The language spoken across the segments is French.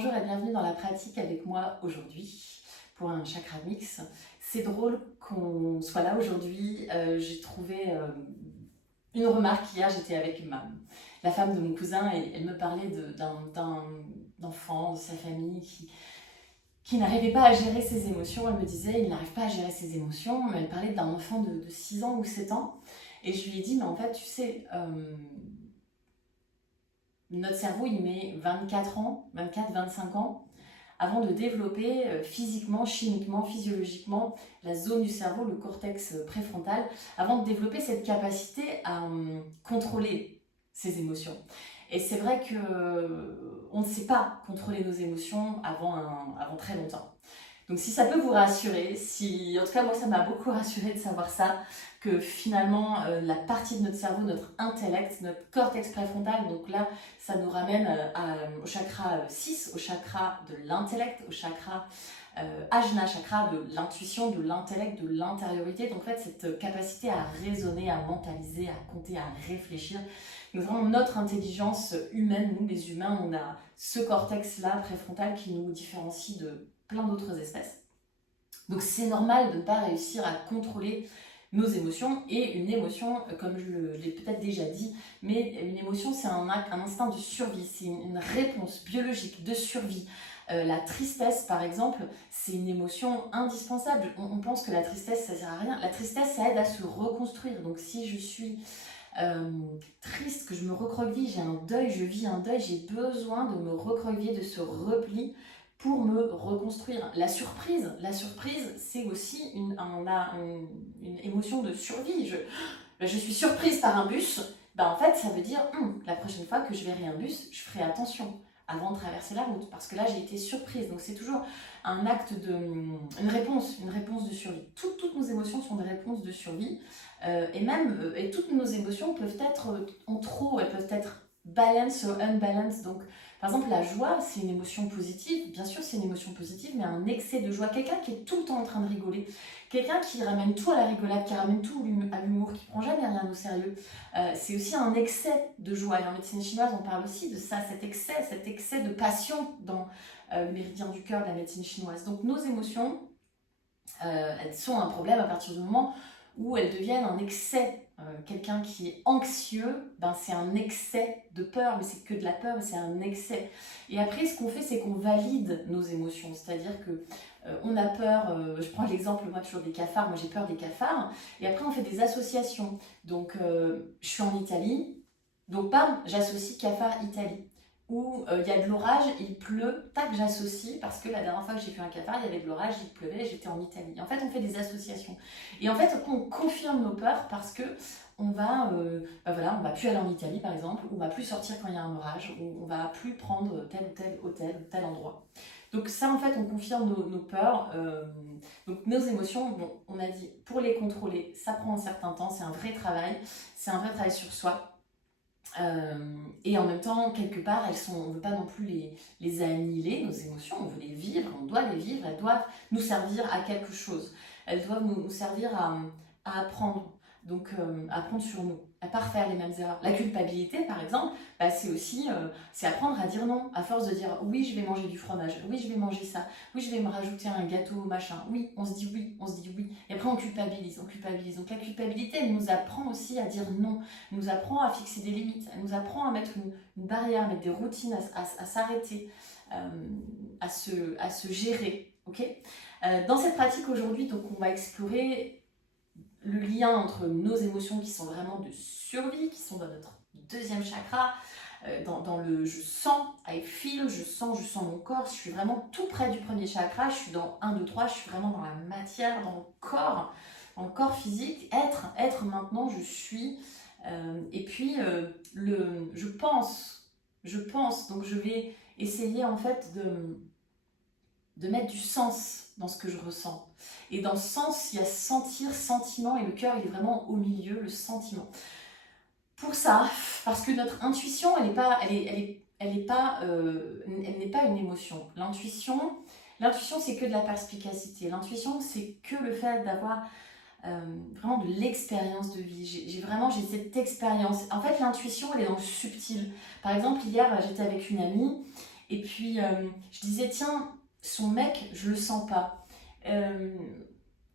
Bonjour et bienvenue dans la pratique avec moi aujourd'hui pour un chakra mix. C'est drôle qu'on soit là aujourd'hui. J'ai trouvé une remarque hier, j'étais avec la femme de mon cousin et elle me parlait d'un enfant de sa famille qui n'arrivait pas à gérer ses émotions. Elle me disait il n'arrive pas à gérer ses émotions, mais elle parlait d'un enfant de 6 ans ou 7 ans. Et je lui ai dit mais en fait tu sais... notre cerveau, il met 24 ans, 24-25 ans avant de développer physiquement, chimiquement, physiologiquement la zone du cerveau, le cortex préfrontal, avant de développer cette capacité à contrôler ses émotions. Et c'est vrai qu'on ne sait pas contrôler nos émotions avant très longtemps. Donc si ça peut vous rassurer, en tout cas moi ça m'a beaucoup rassuré de savoir ça, que finalement la partie de notre cerveau, notre intellect, notre cortex préfrontal, donc là ça nous ramène au chakra 6, au chakra de l'intellect, au chakra Ajna, chakra de l'intuition, de l'intellect, de l'intériorité. Donc en fait cette capacité à raisonner, à mentaliser, à compter, à réfléchir. Donc vraiment notre intelligence humaine, nous les humains, on a ce cortex-là préfrontal qui nous différencie de plein d'autres espèces. Donc c'est normal de ne pas réussir à contrôler nos émotions, et une émotion, comme je l'ai peut-être déjà dit, mais une émotion c'est un instinct de survie, c'est une réponse biologique de survie. La tristesse par exemple, c'est une émotion indispensable. On pense que la tristesse ça sert à rien. La tristesse ça aide à se reconstruire. Donc si je suis triste, que je me recroqueville, j'ai un deuil, je vis un deuil, j'ai besoin de me recroqueviller, de ce repli pour me reconstruire. La surprise c'est aussi une émotion de survie. Je suis surprise par un bus, en fait ça veut dire la prochaine fois que je verrai un bus, je ferai attention avant de traverser la route, parce que là j'ai été surprise. Donc c'est toujours un acte une réponse de survie. Toutes nos émotions sont des réponses de survie, et toutes nos émotions peuvent être en trop, elles peuvent être balance ou unbalance. Donc par exemple, la joie, c'est une émotion positive. Bien sûr, c'est une émotion positive, mais un excès de joie, quelqu'un qui est tout le temps en train de rigoler, quelqu'un qui ramène tout à la rigolade, qui ramène tout à l'humour, qui prend jamais rien au sérieux, c'est aussi un excès de joie. Et en médecine chinoise, on parle aussi de ça, cet excès de passion dans le méridien du cœur de la médecine chinoise. Donc nos émotions, elles sont un problème à partir du moment où elles deviennent un excès. Quelqu'un qui est anxieux, c'est un excès de peur, mais c'est que de la peur, mais c'est un excès. Et après, ce qu'on fait, c'est qu'on valide nos émotions, c'est-à-dire que on a peur, je prends l'exemple moi toujours des cafards, moi j'ai peur des cafards, et après on fait des associations. Donc je suis en Italie, donc bam, j'associe cafard-Italie. Où il y a de l'orage, il pleut, tac, j'associe, parce que la dernière fois que j'ai vu un cafard, il y avait de l'orage, il pleuvait, j'étais en Italie. En fait, on fait des associations. Et en fait, on confirme nos peurs parce que on va, on va plus aller en Italie, par exemple, ou on va plus sortir quand il y a un orage, ou on va plus prendre tel ou tel hôtel, ou tel endroit. Donc ça, en fait, on confirme nos peurs. Donc nos émotions, bon, on a dit, pour les contrôler, ça prend un certain temps, c'est un vrai travail sur soi. Et en même temps, quelque part, on ne veut pas non plus les annihiler, nos émotions, on veut les vivre, on doit les vivre, elles doivent nous servir à quelque chose. Elles doivent nous servir à apprendre, donc apprendre sur nous, à ne pas refaire les mêmes erreurs. La culpabilité, par exemple, c'est aussi c'est apprendre à dire non, à force de dire oui, je vais manger du fromage, oui, je vais manger ça, oui, je vais me rajouter un gâteau, machin, oui, on se dit oui, et après on culpabilise. Donc la culpabilité, elle nous apprend aussi à dire non, elle nous apprend à fixer des limites, elle nous apprend à mettre une barrière, à mettre des routines, à s'arrêter, à se gérer, ok. Dans cette pratique aujourd'hui, donc on va explorer le lien entre nos émotions qui sont vraiment de survie, qui sont dans notre deuxième chakra, dans le je sens, I feel, je sens mon corps, je suis vraiment tout près du premier chakra, je suis dans 1, 2, 3, je suis vraiment dans la matière, dans le corps physique, être maintenant, je suis, et puis je pense, donc je vais essayer en fait de mettre du sens dans ce que je ressens. Et dans sens, il y a sentir, sentiment, et le cœur, il est vraiment au milieu, le sentiment. Pour ça, parce que notre intuition, elle n'est pas une émotion. L'intuition, c'est que de la perspicacité. L'intuition, c'est que le fait d'avoir vraiment de l'expérience de vie. J'ai cette expérience. En fait, l'intuition, elle est dans le subtil. Par exemple, hier, j'étais avec une amie, Et puis, je disais, tiens, son mec, je le sens pas.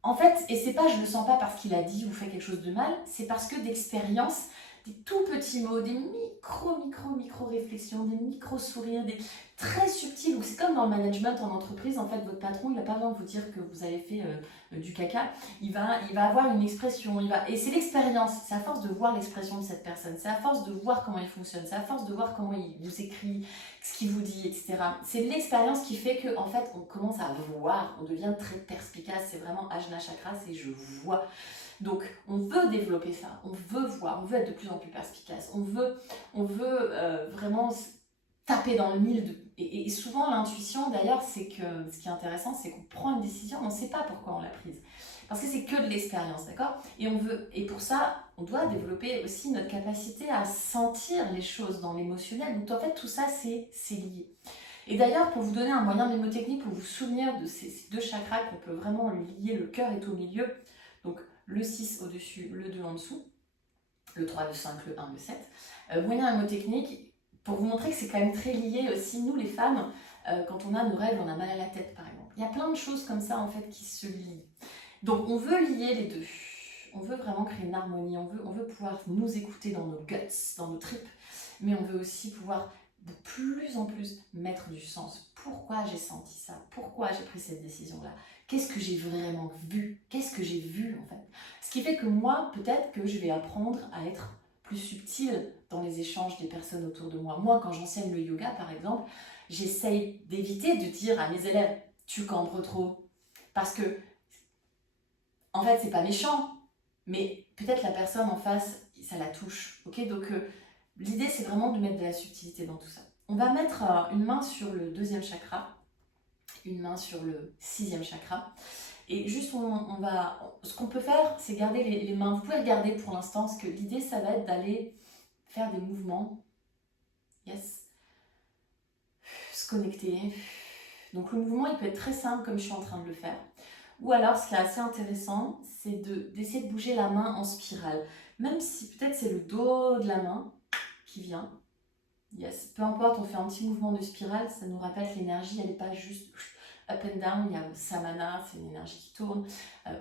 En fait, et c'est pas je le sens pas parce qu'il a dit ou fait quelque chose de mal, c'est parce que d'expérience, des tout petits mots, des micro réflexions, des micro sourires, des très subtils. C'est comme dans le management en entreprise, en fait, votre patron, il n'a pas besoin de vous dire que vous avez fait du caca. Il va avoir une expression, et c'est l'expérience. C'est à force de voir l'expression de cette personne, c'est à force de voir comment il fonctionne, c'est à force de voir comment il vous écrit, ce qu'il vous dit, etc. C'est l'expérience qui fait que, en fait, on commence à voir, on devient très perspicace. C'est vraiment Ajna Chakra, c'est je vois. Donc, on veut développer ça, on veut voir, on veut être de plus en plus perspicace, on veut vraiment taper dans le mille. Et souvent, l'intuition, d'ailleurs, c'est que ce qui est intéressant, c'est qu'on prend une décision, on ne sait pas pourquoi on l'a prise. Parce que c'est que de l'expérience, d'accord ? Et pour ça, on doit développer aussi notre capacité à sentir les choses dans l'émotionnel. Donc, en fait, tout ça, c'est lié. Et d'ailleurs, pour vous donner un moyen mnémotechnique, pour vous souvenir de ces deux chakras qu'on peut vraiment lier, le cœur est au milieu. Donc, le 6 au-dessus, le 2 en dessous, le 3, le 5, le 1, le 7. Moyen mnémotechnique, pour vous montrer que c'est quand même très lié aussi, nous les femmes, quand on a nos règles, on a mal à la tête par exemple. Il y a plein de choses comme ça en fait qui se lient. Donc on veut lier les deux. On veut vraiment créer une harmonie, on veut pouvoir nous écouter dans nos guts, dans nos tripes, mais on veut aussi pouvoir de plus en plus mettre du sens. Pourquoi j'ai senti ça ? Pourquoi j'ai pris cette décision-là ? Qu'est-ce que j'ai vraiment vu ? Qu'est-ce que j'ai vu en fait ? Ce qui fait que moi, peut-être que je vais apprendre à être plus subtile dans les échanges des personnes autour de moi. Moi, quand j'enseigne le yoga, par exemple, j'essaye d'éviter de dire à mes élèves « tu cambres trop ». Parce que, en fait, c'est pas méchant, mais peut-être la personne en face, ça la touche. Ok, donc, l'idée, c'est vraiment de mettre de la subtilité dans tout ça. On va mettre une main sur le 2e chakra, une main sur le 6e chakra. Et juste, ce qu'on peut faire, c'est garder les mains. Vous pouvez regarder pour l'instant, parce que l'idée, ça va être d'aller faire des mouvements. Yes. Se connecter. Donc le mouvement, il peut être très simple, comme je suis en train de le faire. Ou alors, ce qui est assez intéressant, c'est d'essayer de bouger la main en spirale. Même si peut-être c'est le dos de la main qui vient. Yes. Peu importe, on fait un petit mouvement de spirale, ça nous rappelle que l'énergie, elle n'est pas juste up and down. Il y a Samana, c'est une énergie qui tourne.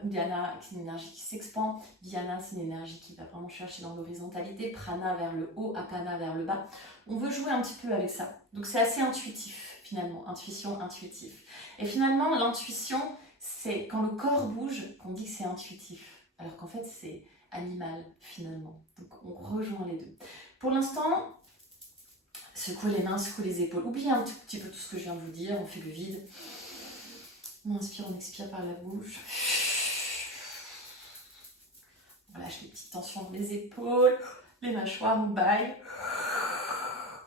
Udana, c'est une énergie qui s'expand. Dhyana, c'est une énergie qui va vraiment chercher dans l'horizontalité. Prana vers le haut, Apana vers le bas. On veut jouer un petit peu avec ça. Donc c'est assez intuitif, finalement. Intuition, intuitif. Et finalement, l'intuition, c'est quand le corps bouge qu'on dit que c'est intuitif. Alors qu'en fait, c'est animal, finalement. Donc on rejoint les deux. Pour l'instant, secouez les mains, secouez les épaules. Oubliez un tout petit peu tout ce que je viens de vous dire. On fait le vide. On inspire, on expire par la bouche. On relâche les petites tensions des épaules, les mâchoires, on baille.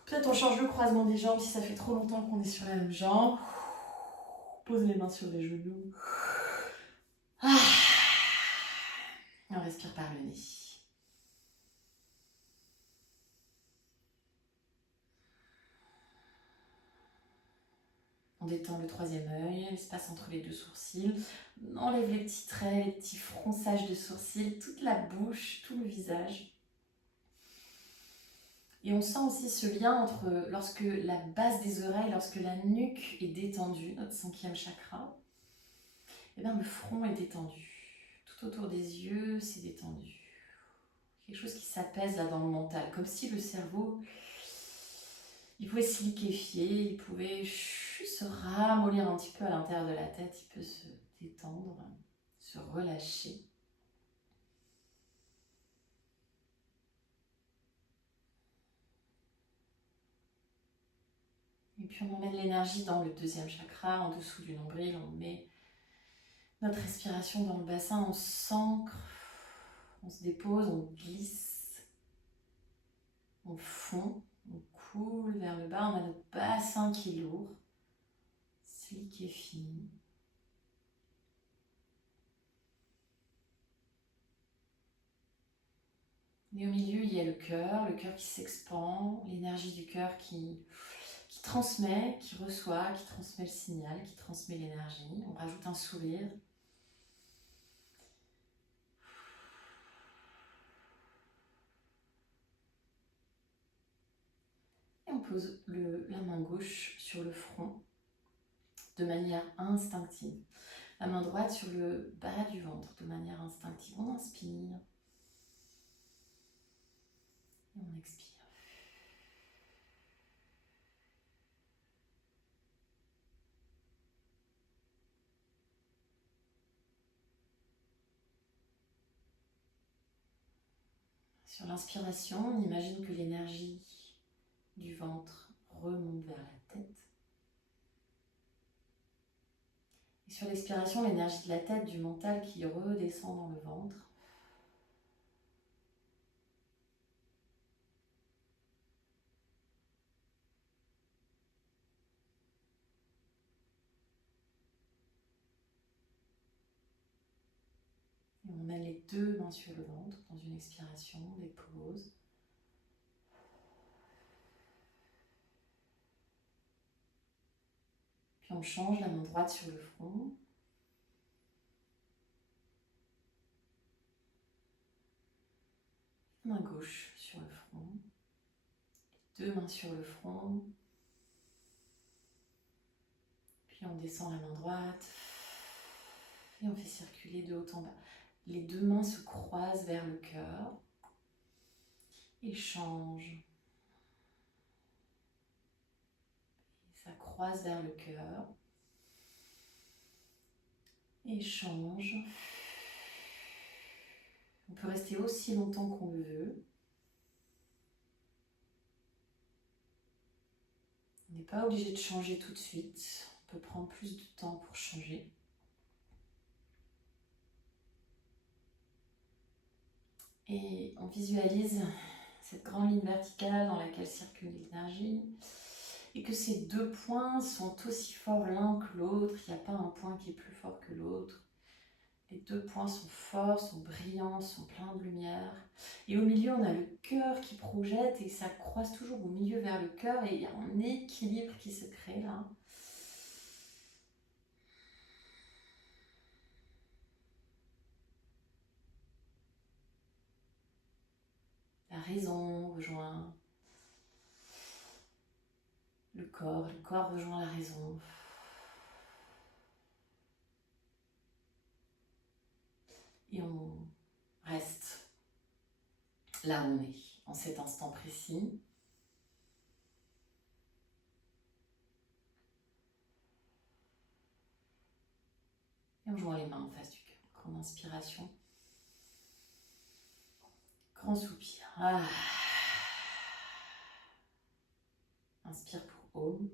Peut-être on change le croisement des jambes si ça fait trop longtemps qu'on est sur la même jambe. Pose les mains sur les genoux. On respire par le nez. On détend le 3e œil, l'espace entre les 2 sourcils. On enlève les petits traits, les petits fronçages de sourcils, toute la bouche, tout le visage. Et on sent aussi ce lien entre lorsque la base des oreilles, lorsque la nuque est détendue, notre 5e chakra, et bien le front est détendu. Tout autour des yeux, c'est détendu. Quelque chose qui s'apaise là dans le mental, comme si le cerveau, il pouvait se liquéfier, il pouvait se ramollir un petit peu à l'intérieur de la tête, il peut se détendre, se relâcher. Et puis on emmène l'énergie dans le 2e chakra, en dessous du nombril, on met notre respiration dans le bassin, on s'ancre, on se dépose, on glisse, on fond, on coule vers le bas, on a notre bassin qui est lourd, se liquéfie. Et au milieu, il y a le cœur qui s'expand, l'énergie du cœur qui transmet, qui reçoit, qui transmet le signal, qui transmet l'énergie. On rajoute un sourire. Et on pose la main gauche sur le front de manière instinctive. La main droite sur le bas du ventre de manière instinctive. On inspire et on expire. Sur l'inspiration, on imagine que l'énergie du ventre remonte vers la tête. Et sur l'expiration, l'énergie de la tête, du mental qui redescend dans le ventre. Et on met les deux mains sur le ventre dans une expiration, des pauses. Puis on change, la main droite sur le front. Main gauche sur le front. Deux mains sur le front. Puis on descend la main droite. Et on fait circuler de haut en bas. Les deux mains se croisent vers le cœur. Échange. Ça croise vers le cœur. Échange. On peut rester aussi longtemps qu'on le veut. On n'est pas obligé de changer tout de suite. On peut prendre plus de temps pour changer. Et on visualise cette grande ligne verticale dans laquelle circule l'énergie. Et que ces deux points sont aussi forts l'un que l'autre. Il n'y a pas un point qui est plus fort que l'autre. Les deux points sont forts, sont brillants, sont pleins de lumière. Et au milieu, on a le cœur qui projette et ça croise toujours au milieu vers le cœur. Et il y a un équilibre qui se crée là. La raison rejoint le corps rejoint la raison. Et on reste là où on est, en cet instant précis. Et on joint les mains en face du cœur. Grande inspiration. Grand soupir. Ah. Inspire pour Om.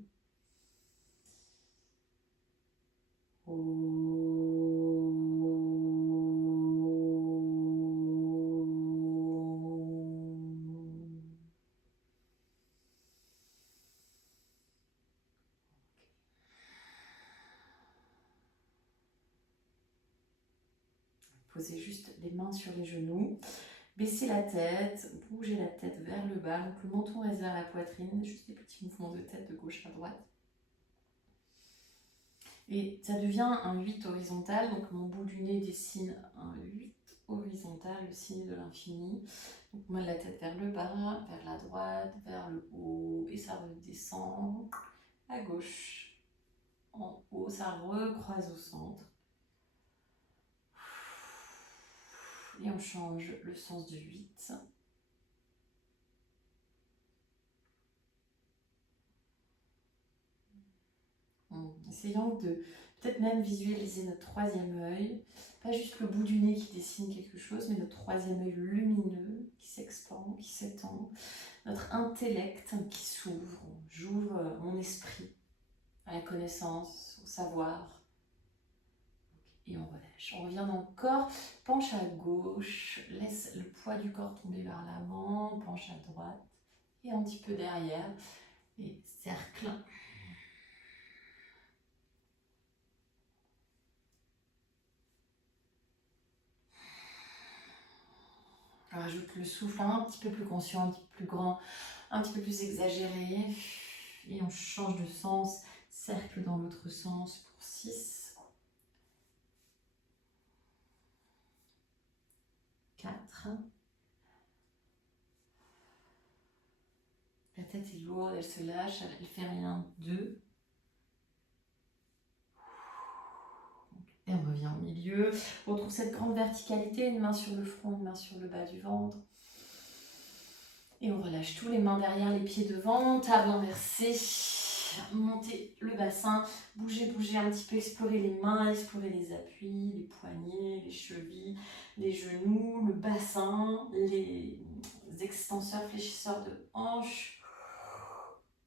Posez juste les mains sur les genoux. Baissez la tête, bougez la tête vers le bas. Donc le menton reste vers la poitrine. Juste des petits mouvements de tête de gauche à droite. Et ça devient un 8 horizontal, donc mon bout du nez dessine un 8 horizontal, le signe de l'infini. Donc on met la tête vers le bas, vers la droite, vers le haut, et ça redescend à gauche, en haut, ça recroise au centre. Et on change le sens du 8. Essayons de peut-être même visualiser notre troisième œil, pas juste le bout du nez qui dessine quelque chose, mais notre troisième œil lumineux qui s'expand, qui s'étend, notre intellect qui s'ouvre. J'ouvre mon esprit à la connaissance, au savoir, et on relâche. On revient dans le corps, penche à gauche, laisse le poids du corps tomber vers l'avant, penche à droite, et un petit peu derrière, et cercle. On rajoute le souffle un petit peu plus conscient, un petit peu plus grand, un petit peu plus exagéré. Et on change de sens, cercle dans l'autre sens pour 6. 4. La tête est lourde, elle se lâche, elle fait rien. 2. Et on revient au milieu. On retrouve cette grande verticalité, une main sur le front, une main sur le bas du ventre. Et on relâche tous les mains derrière, les pieds devant, table inversée. Montez le bassin, bougez un petit peu, explorez les mains, explorez les appuis, les poignets, les chevilles, les genoux, le bassin, les extenseurs, fléchisseurs de hanches.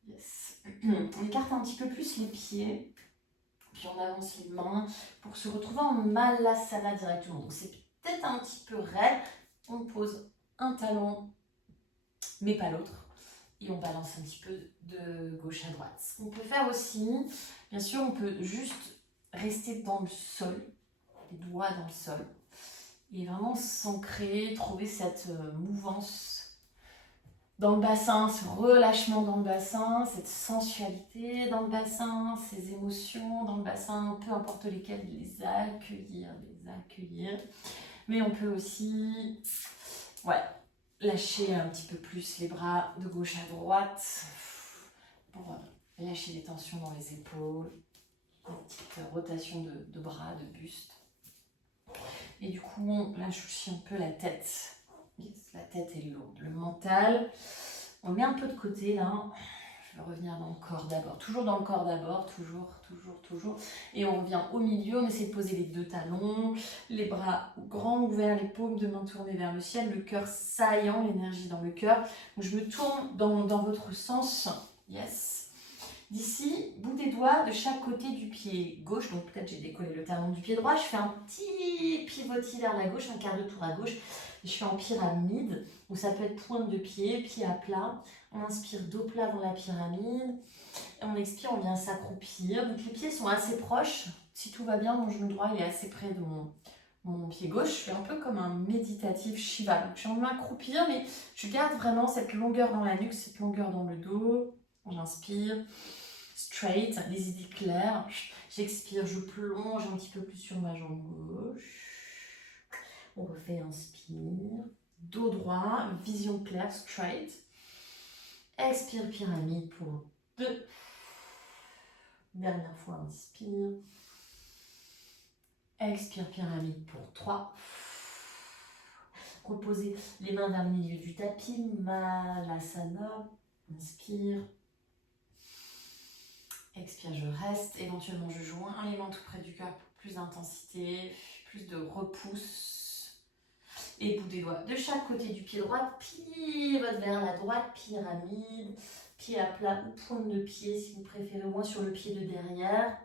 Yes. On écarte un petit peu plus les pieds, puis on avance les mains pour se retrouver en Malasana directement. Donc c'est peut-être un petit peu raide, on pose un talon, mais pas l'autre. Et on balance un petit peu de gauche à droite. On peut faire aussi, bien sûr, on peut juste rester dans le sol, les doigts dans le sol, et vraiment s'ancrer, trouver cette mouvance dans le bassin, ce relâchement dans le bassin, cette sensualité dans le bassin, ces émotions dans le bassin, peu importe lesquelles, les accueillir. Mais on peut aussi, lâcher un petit peu plus les bras de gauche à droite pour lâcher les tensions dans les épaules, une petite rotation de bras, de buste. Et du coup, on lâche aussi un peu la tête. Yes, la tête est lourde. Le mental, on le met un peu de côté là. Je vais revenir dans le corps d'abord. Toujours dans le corps d'abord, toujours. Et on revient au milieu, on essaie de poser les 2 talons, les bras grands ouverts, les paumes de main tournées vers le ciel, le cœur saillant, l'énergie dans le cœur. Donc je me tourne dans votre sens. Yes. D'ici, bout des doigts de chaque côté du pied gauche. Donc peut-être j'ai décollé le talon du pied droit. Je fais un petit pivotis vers la gauche, un quart de tour à gauche. Et je suis en pyramide. Donc ça peut être pointe de pied, pied à plat. On inspire dos plat dans la pyramide. Et on expire, on vient s'accroupir. Donc les pieds sont assez proches. Si tout va bien, mon genou droit il est assez près de mon pied gauche. Je fais un peu comme un méditatif Shiva. Donc je suis en train de m'accroupir, mais je garde vraiment cette longueur dans la nuque, cette longueur dans le dos. On inspire, straight, les idées claires. J'expire, je plonge un petit peu plus sur ma jambe gauche. On refait, inspire. Dos droit, vision claire, straight. Expire, pyramide pour 2. Dernière fois, inspire. Expire, pyramide pour 3. Reposez les mains vers le milieu du tapis, Malasana. Inspire. Expire, je reste. Éventuellement, je joins les mains tout près du cœur pour plus d'intensité, plus de repousse. Et bout des doigts de chaque côté du pied droit, pivote vers la droite, pyramide, pied à plat ou pointe de pied si vous préférez, au moins sur le pied de derrière.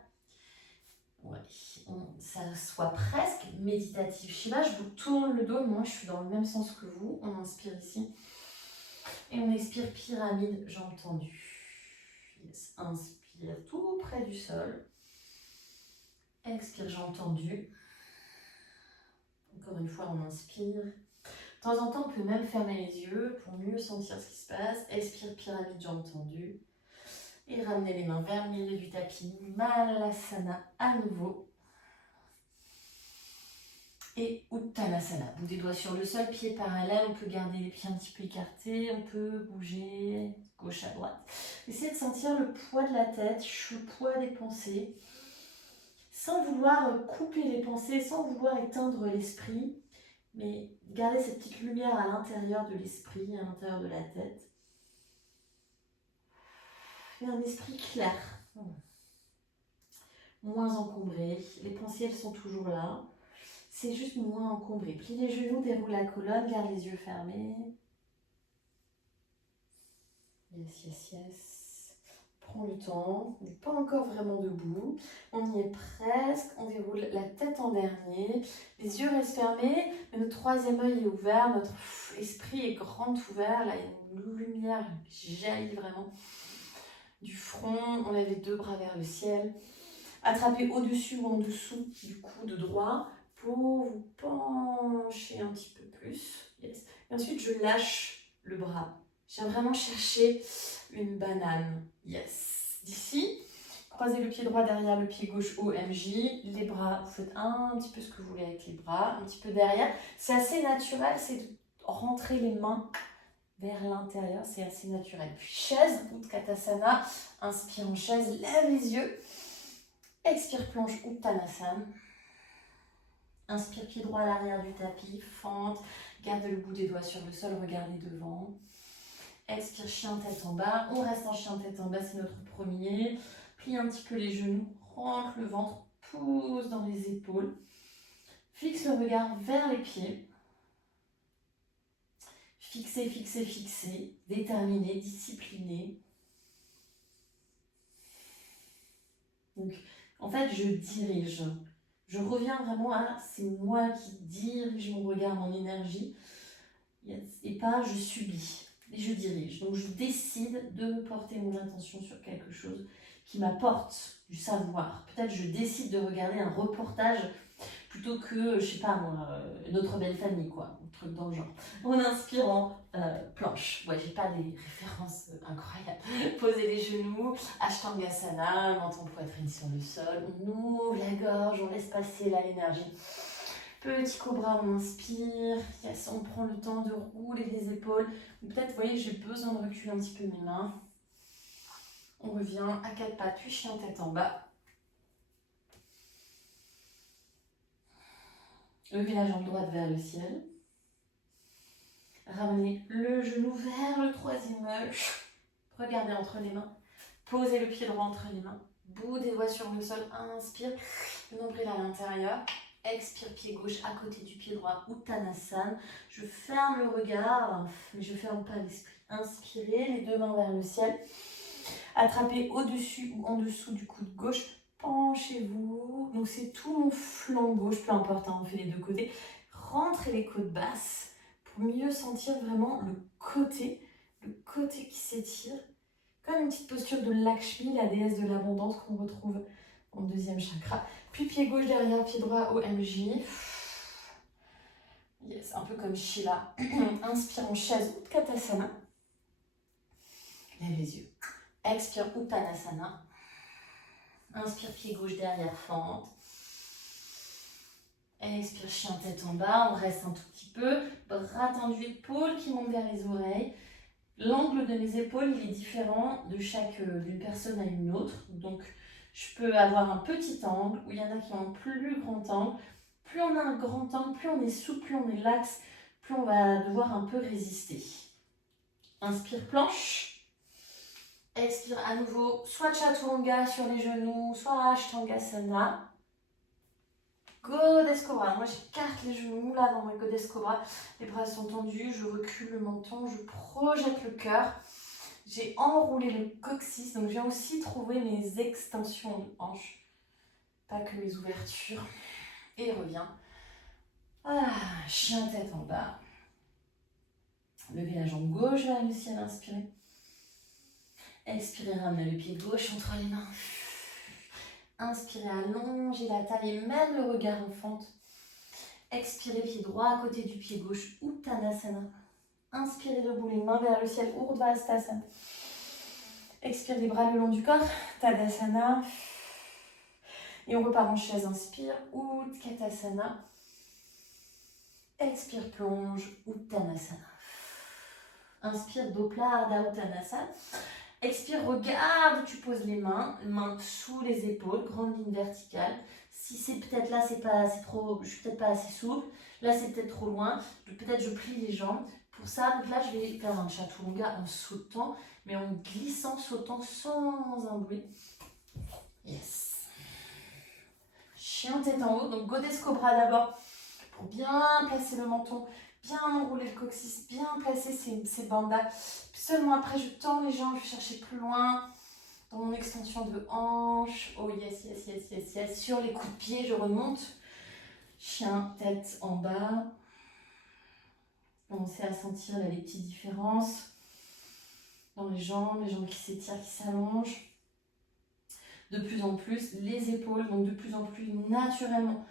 Ça soit presque méditatif Shiva. Je vous tourne le dos, moi je suis dans le même sens que vous. On inspire ici. Et on expire, pyramide, jambes tendues. Yes. Inspire tout près du sol. Expire, jambes tendues. Encore une fois, on inspire. De temps en temps, on peut même fermer les yeux pour mieux sentir ce qui se passe. Expire, pyramide, jambes tendues. Et ramenez les mains vers le milieu du tapis. Malasana à nouveau. Et Uttanasana. Bout des doigts sur le sol, pieds parallèles. On peut garder les pieds un petit peu écartés. On peut bouger gauche à droite. Essayez de sentir le poids de la tête, le poids des pensées. Sans vouloir couper les pensées, sans vouloir éteindre l'esprit. Mais gardez cette petite lumière à l'intérieur de l'esprit, à l'intérieur de la tête. Et un esprit clair. Moins encombré. Les pensées, elles sont toujours là. C'est juste moins encombré. Plie les genoux, déroule la colonne, garde les yeux fermés. Yes. Prends le temps. On n'est pas encore vraiment debout. On y est presque. On déroule la tête en dernier. Les yeux restent fermés, mais notre troisième œil est ouvert. Notre esprit est grand ouvert. Là, il y a une lumière qui jaillit vraiment du front. On lève les 2 bras vers le ciel. Attrapez au-dessus ou en dessous du coude droit pour vous pencher un petit peu plus. Yes. Et ensuite, je lâche le bras. Je viens vraiment chercher une banane. Yes. D'ici, croisez le pied droit derrière le pied gauche OMJ. Les bras, vous faites un petit peu ce que vous voulez avec les bras, un petit peu derrière. C'est assez naturel, c'est de rentrer les mains vers l'intérieur, c'est assez naturel. Puis chaise, Utkatasana, inspire en chaise, lève les yeux. Expire, plonge, Uttanasana. Inspire, pied droit à l'arrière du tapis, fente, garde le bout des doigts sur le sol, regardez devant. Expire, chien tête en bas. On reste en chien tête en bas, c'est notre premier. Plie un petit peu les genoux, rentre le ventre, pousse dans les épaules. Fixe le regard vers les pieds. Fixé, fixé, fixé. Déterminé, discipliné. Donc, en fait, je dirige. Je reviens vraiment à c'est moi qui dirige mon regard, mon énergie. Et pas je subis. Et je dirige. Donc, je décide de porter mon attention sur quelque chose qui m'apporte du savoir. Peut-être je décide de regarder un reportage plutôt que, je sais pas moi, Notre belle famille, quoi, un truc dans le genre. En inspirant, planche. Ouais, j'ai pas des références incroyables. Posez les genoux, Ashtangasana, menton poitrine sur le sol. On ouvre la gorge, on laisse passer là l'énergie. Petit cobra, on inspire. Yes, on prend le temps de rouler les épaules. Peut-être, vous voyez, j'ai besoin de reculer un petit peu mes mains. On revient à quatre pattes, puis chien tête en bas. Levez la jambe droite vers le ciel. Ramenez le genou vers le troisième œil. Regardez entre les mains. Posez le pied droit entre les mains. Bout des doigts sur le sol. Inspire. Nombril à l'intérieur. Expire, pied gauche à côté du pied droit. Uttanasana. Je ferme le regard, mais je ne ferme pas l'esprit. Inspirez, les deux mains vers le ciel. Attrapez au-dessus ou en dessous du coude gauche. Penchez-vous. Donc c'est tout mon flanc gauche, peu importe, hein, on fait les deux côtés. Rentrez les côtes basses pour mieux sentir vraiment le côté qui s'étire. Comme une petite posture de Lakshmi, la déesse de l'abondance qu'on retrouve en deuxième chakra. Puis pied gauche derrière, pied droit OMJ. Yes, un peu comme Sheila. Inspire en chaise, Utkatasana. Lève les yeux. Expire, Uttanasana. Inspire, pied gauche derrière, fente. Expire, chien tête en bas. On reste un tout petit peu. Bras tendus, épaules qui montent vers les oreilles. L'angle de mes épaules, il est différent d'une personne à une autre. Donc, je peux avoir un petit angle, où il y en a qui ont un plus grand angle. Plus on a un grand angle, plus on est souple, plus on est laxe, plus on va devoir un peu résister. Inspire, planche. Expire à nouveau, soit Chaturanga sur les genoux, soit Ashtangasana. Goddess Cobra. Moi, j'écarte les genoux là dans ma Goddess Cobra. Les bras sont tendus, je recule le menton, je projette le cœur. J'ai enroulé le coccyx, donc j'ai aussi trouvé mes extensions de hanches, pas que mes ouvertures. Et reviens. Ah, chien tête en bas. Levez la jambe gauche vers le ciel, inspirez. Expirez, ramenez le pied gauche entre les mains. Inspirez, allongez la taille et même le regard en fente. Expirez, pied droit à côté du pied gauche, Uttanasana. Inspirez debout, les mains vers le ciel, Urdhva Hastasana. Expire les bras le long du corps, Tadasana. Et on repart en chaise, inspire, Utkatasana. Expire, plonge, Uttanasana. Inspire, dos plat, Ardha Uttanasana. Expire, regarde où tu poses les mains sous les épaules, grande ligne verticale. Si c'est peut-être là, c'est pas assez trop, je suis peut-être pas assez souple. Là, c'est peut-être trop loin. Peut-être je plie les jambes. Pour ça, donc là, je vais faire un chaturanga en sautant, mais en glissant, sautant sans un bruit. Yes. Chien tête en haut, donc Goddess Cobra d'abord, pour bien placer le menton, bien enrouler le coccyx, bien placer ces bandas. Seulement après, je tends les jambes, je vais chercher plus loin dans mon extension de hanche. Oh yes, yes, yes, yes, yes. Sur les coups de pied, je remonte. Chien, tête en bas. Commencez à sentir là, les petites différences dans les jambes qui s'étirent, qui s'allongent. De plus en plus, les épaules, donc de plus en plus naturellement.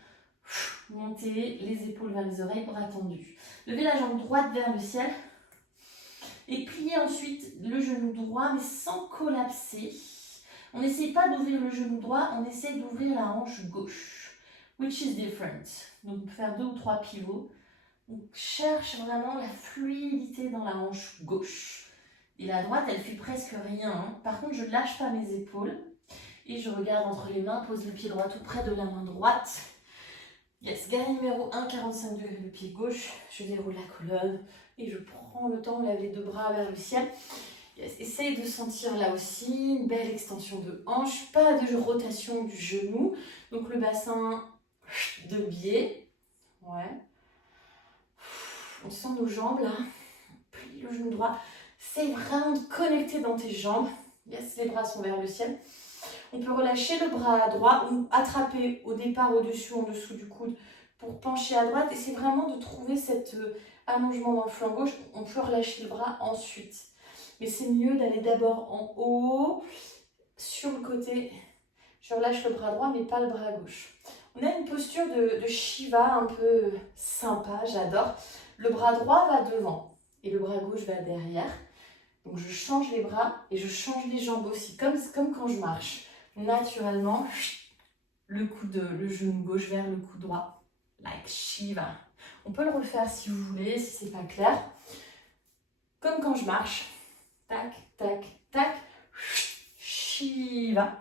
Montez les épaules vers les oreilles, bras tendus. Levez la jambe droite vers le ciel. Et pliez ensuite le genou droit, mais sans collapser. On n'essaie pas d'ouvrir le genou droit, on essaie d'ouvrir la hanche gauche. Which is different. Donc, on peut faire 2 ou 3 pivots. On cherche vraiment la fluidité dans la hanche gauche. Et la droite, elle fait presque rien, hein. Par contre, je ne lâche pas mes épaules. Et je regarde entre les mains, pose le pied droit tout près de la main droite. Yes, guerrier numéro 1, 45 degrés le pied gauche. Je déroule la colonne et je prends le temps, lève les deux bras vers le ciel. Yes, essaye de sentir là aussi une belle extension de hanche, pas de rotation du genou. Donc le bassin de biais. Ouais. On sent nos jambes là. Plie le genou droit. Essaye vraiment de connecter dans tes jambes. Yes, les bras sont vers le ciel. On peut relâcher le bras droit ou attraper au départ au-dessus ou en dessous du coude pour pencher à droite. Et c'est vraiment de trouver cet allongement dans le flanc gauche. On peut relâcher le bras ensuite. Mais c'est mieux d'aller d'abord en haut, sur le côté. Je relâche le bras droit mais pas le bras gauche. On a une posture de Shiva un peu sympa, j'adore. Le bras droit va devant et le bras gauche va derrière. Donc je change les bras et je change les jambes aussi, comme quand je marche. Naturellement, le genou gauche vers le coude droit, like Shiva. On peut le refaire si vous voulez, si c'est pas clair. Comme quand je marche, tac, tac, tac, Shiva.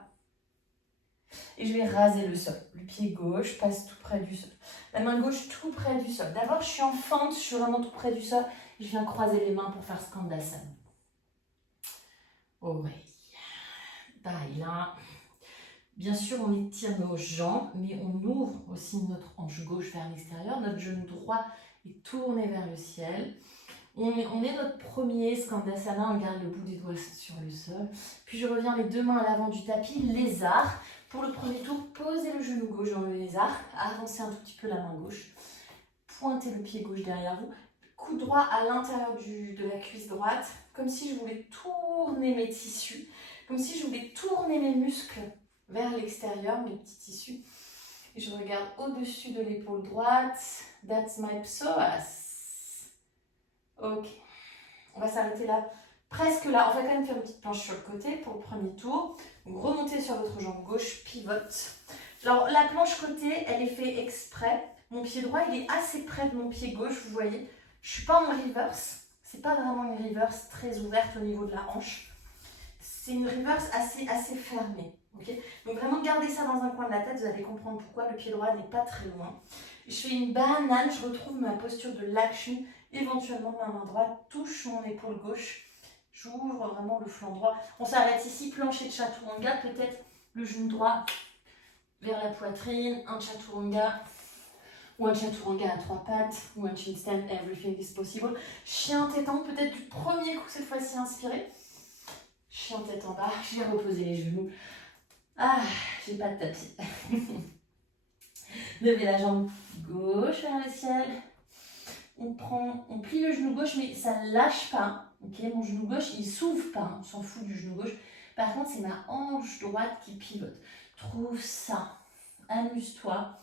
Et je vais raser le sol. Le pied gauche passe tout près du sol. La main gauche tout près du sol. D'abord, je suis en fente, je suis vraiment tout près du sol. Et je viens croiser les mains pour faire Skandasana. Oh oui. Pareil là. Bien sûr, on étire nos jambes, mais on ouvre aussi notre hanche gauche vers l'extérieur. Notre genou droit est tourné vers le ciel. On est notre premier Skandasana, on garde le bout des doigts sur le sol. Puis je reviens les deux mains à l'avant du tapis, lézard. Pour le premier tour, posez le genou gauche dans le lézard, avancez un tout petit peu la main gauche, pointez le pied gauche derrière vous, coude droit à l'intérieur de la cuisse droite, comme si je voulais tourner mes tissus, comme si je voulais tourner mes muscles vers l'extérieur, mes petits tissus. Et je regarde au-dessus de l'épaule droite, that's my psoas. Ok, on va s'arrêter là, presque là. On va quand même faire une petite planche sur le côté pour le premier tour. Donc remontez sur votre jambe gauche, pivote. Alors la planche côté, elle est faite exprès. Mon pied droit, il est assez près de mon pied gauche, vous voyez. Je ne suis pas en reverse. C'est pas vraiment une reverse très ouverte au niveau de la hanche. C'est une reverse assez fermée. Okay, donc vraiment gardez ça dans un coin de la tête, vous allez comprendre pourquoi. Le pied droit n'est pas très loin. Je fais une banane, je retrouve ma posture de Lakshmi. Éventuellement, ma main droite touche mon épaule gauche. J'ouvre vraiment le flanc droit. On s'arrête ici, plancher de chaturanga, peut-être le genou droit vers la poitrine, un chaturanga ou un chaturanga à trois pattes ou un chin stand, everything is possible. Chien tétant, peut-être du premier coup cette fois-ci inspiré. Chien tête en bas, j'ai reposé les genoux. Ah, j'ai pas de tapis. Levez la jambe gauche vers le ciel. On plie le genou gauche, mais ça ne lâche pas. Okay, mon genou gauche, il ne s'ouvre pas. On s'en fout du genou gauche. Par contre, c'est ma hanche droite qui pivote. Trouve ça. Amuse-toi.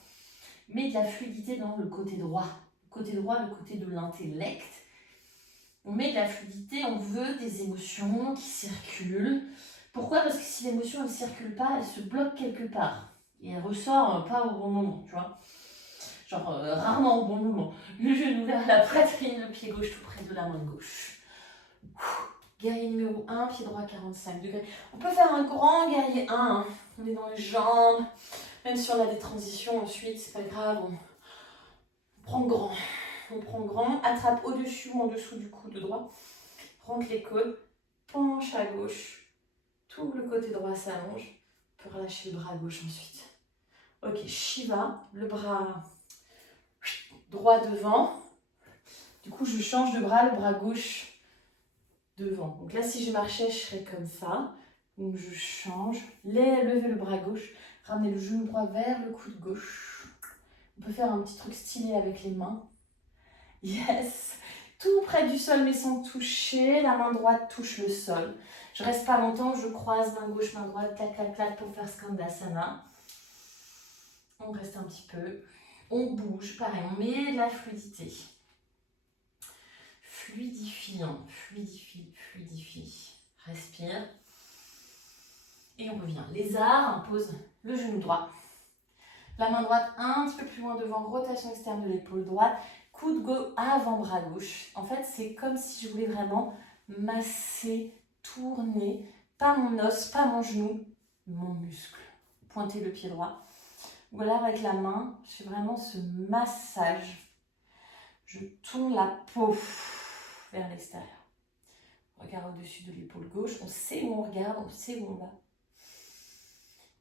Mets de la fluidité dans le côté droit. Le côté droit, le côté de l'intellect. On met de la fluidité, on veut des émotions qui circulent. Pourquoi? Parce que si l'émotion ne circule pas, elle se bloque quelque part. Et elle ressort pas au bon moment, tu vois. Genre rarement au bon moment. Le genou vers la poitrine, le pied gauche tout près de la main gauche. Guerrier numéro 1, pied droit 45 degrés. On peut faire un grand guerrier 1. Hein. On est dans les jambes. Même si on a des transitions ensuite, c'est pas grave. On prend grand. On prend grand. Attrape au-dessus ou en dessous du coude droit. Rentre les côtes. Penche à gauche. Tout le côté droit s'allonge. On peut relâcher le bras gauche ensuite. Ok, Shiva. Le bras droit devant. Du coup, je change de bras, le bras gauche devant. Donc là, si je marchais, je serais comme ça. Donc je change. Levez le bras gauche. Ramenez le genou droit vers le coude gauche. On peut faire un petit truc stylé avec les mains. Yes! Tout près du sol, mais sans toucher. La main droite touche le sol. Je reste pas longtemps. Je croise main gauche, main droite. Clac, clac, clac pour faire Skandasana. On reste un petit peu. On bouge. Pareil, on met de la fluidité. Fluidifiant, fluidifie. Respire. Et on revient. Lézard, on pose le genou droit. La main droite un petit peu plus loin devant, rotation externe de l'épaule droite. Coude gauche, avant-bras gauche. En fait, c'est comme si je voulais vraiment masser, tourner, pas mon os, pas mon genou, mon muscle. Pointer le pied droit. Ou alors avec la main, je fais vraiment ce massage. Je tourne la peau vers l'extérieur. Regard au-dessus de l'épaule gauche. On sait où on regarde, on sait où on va.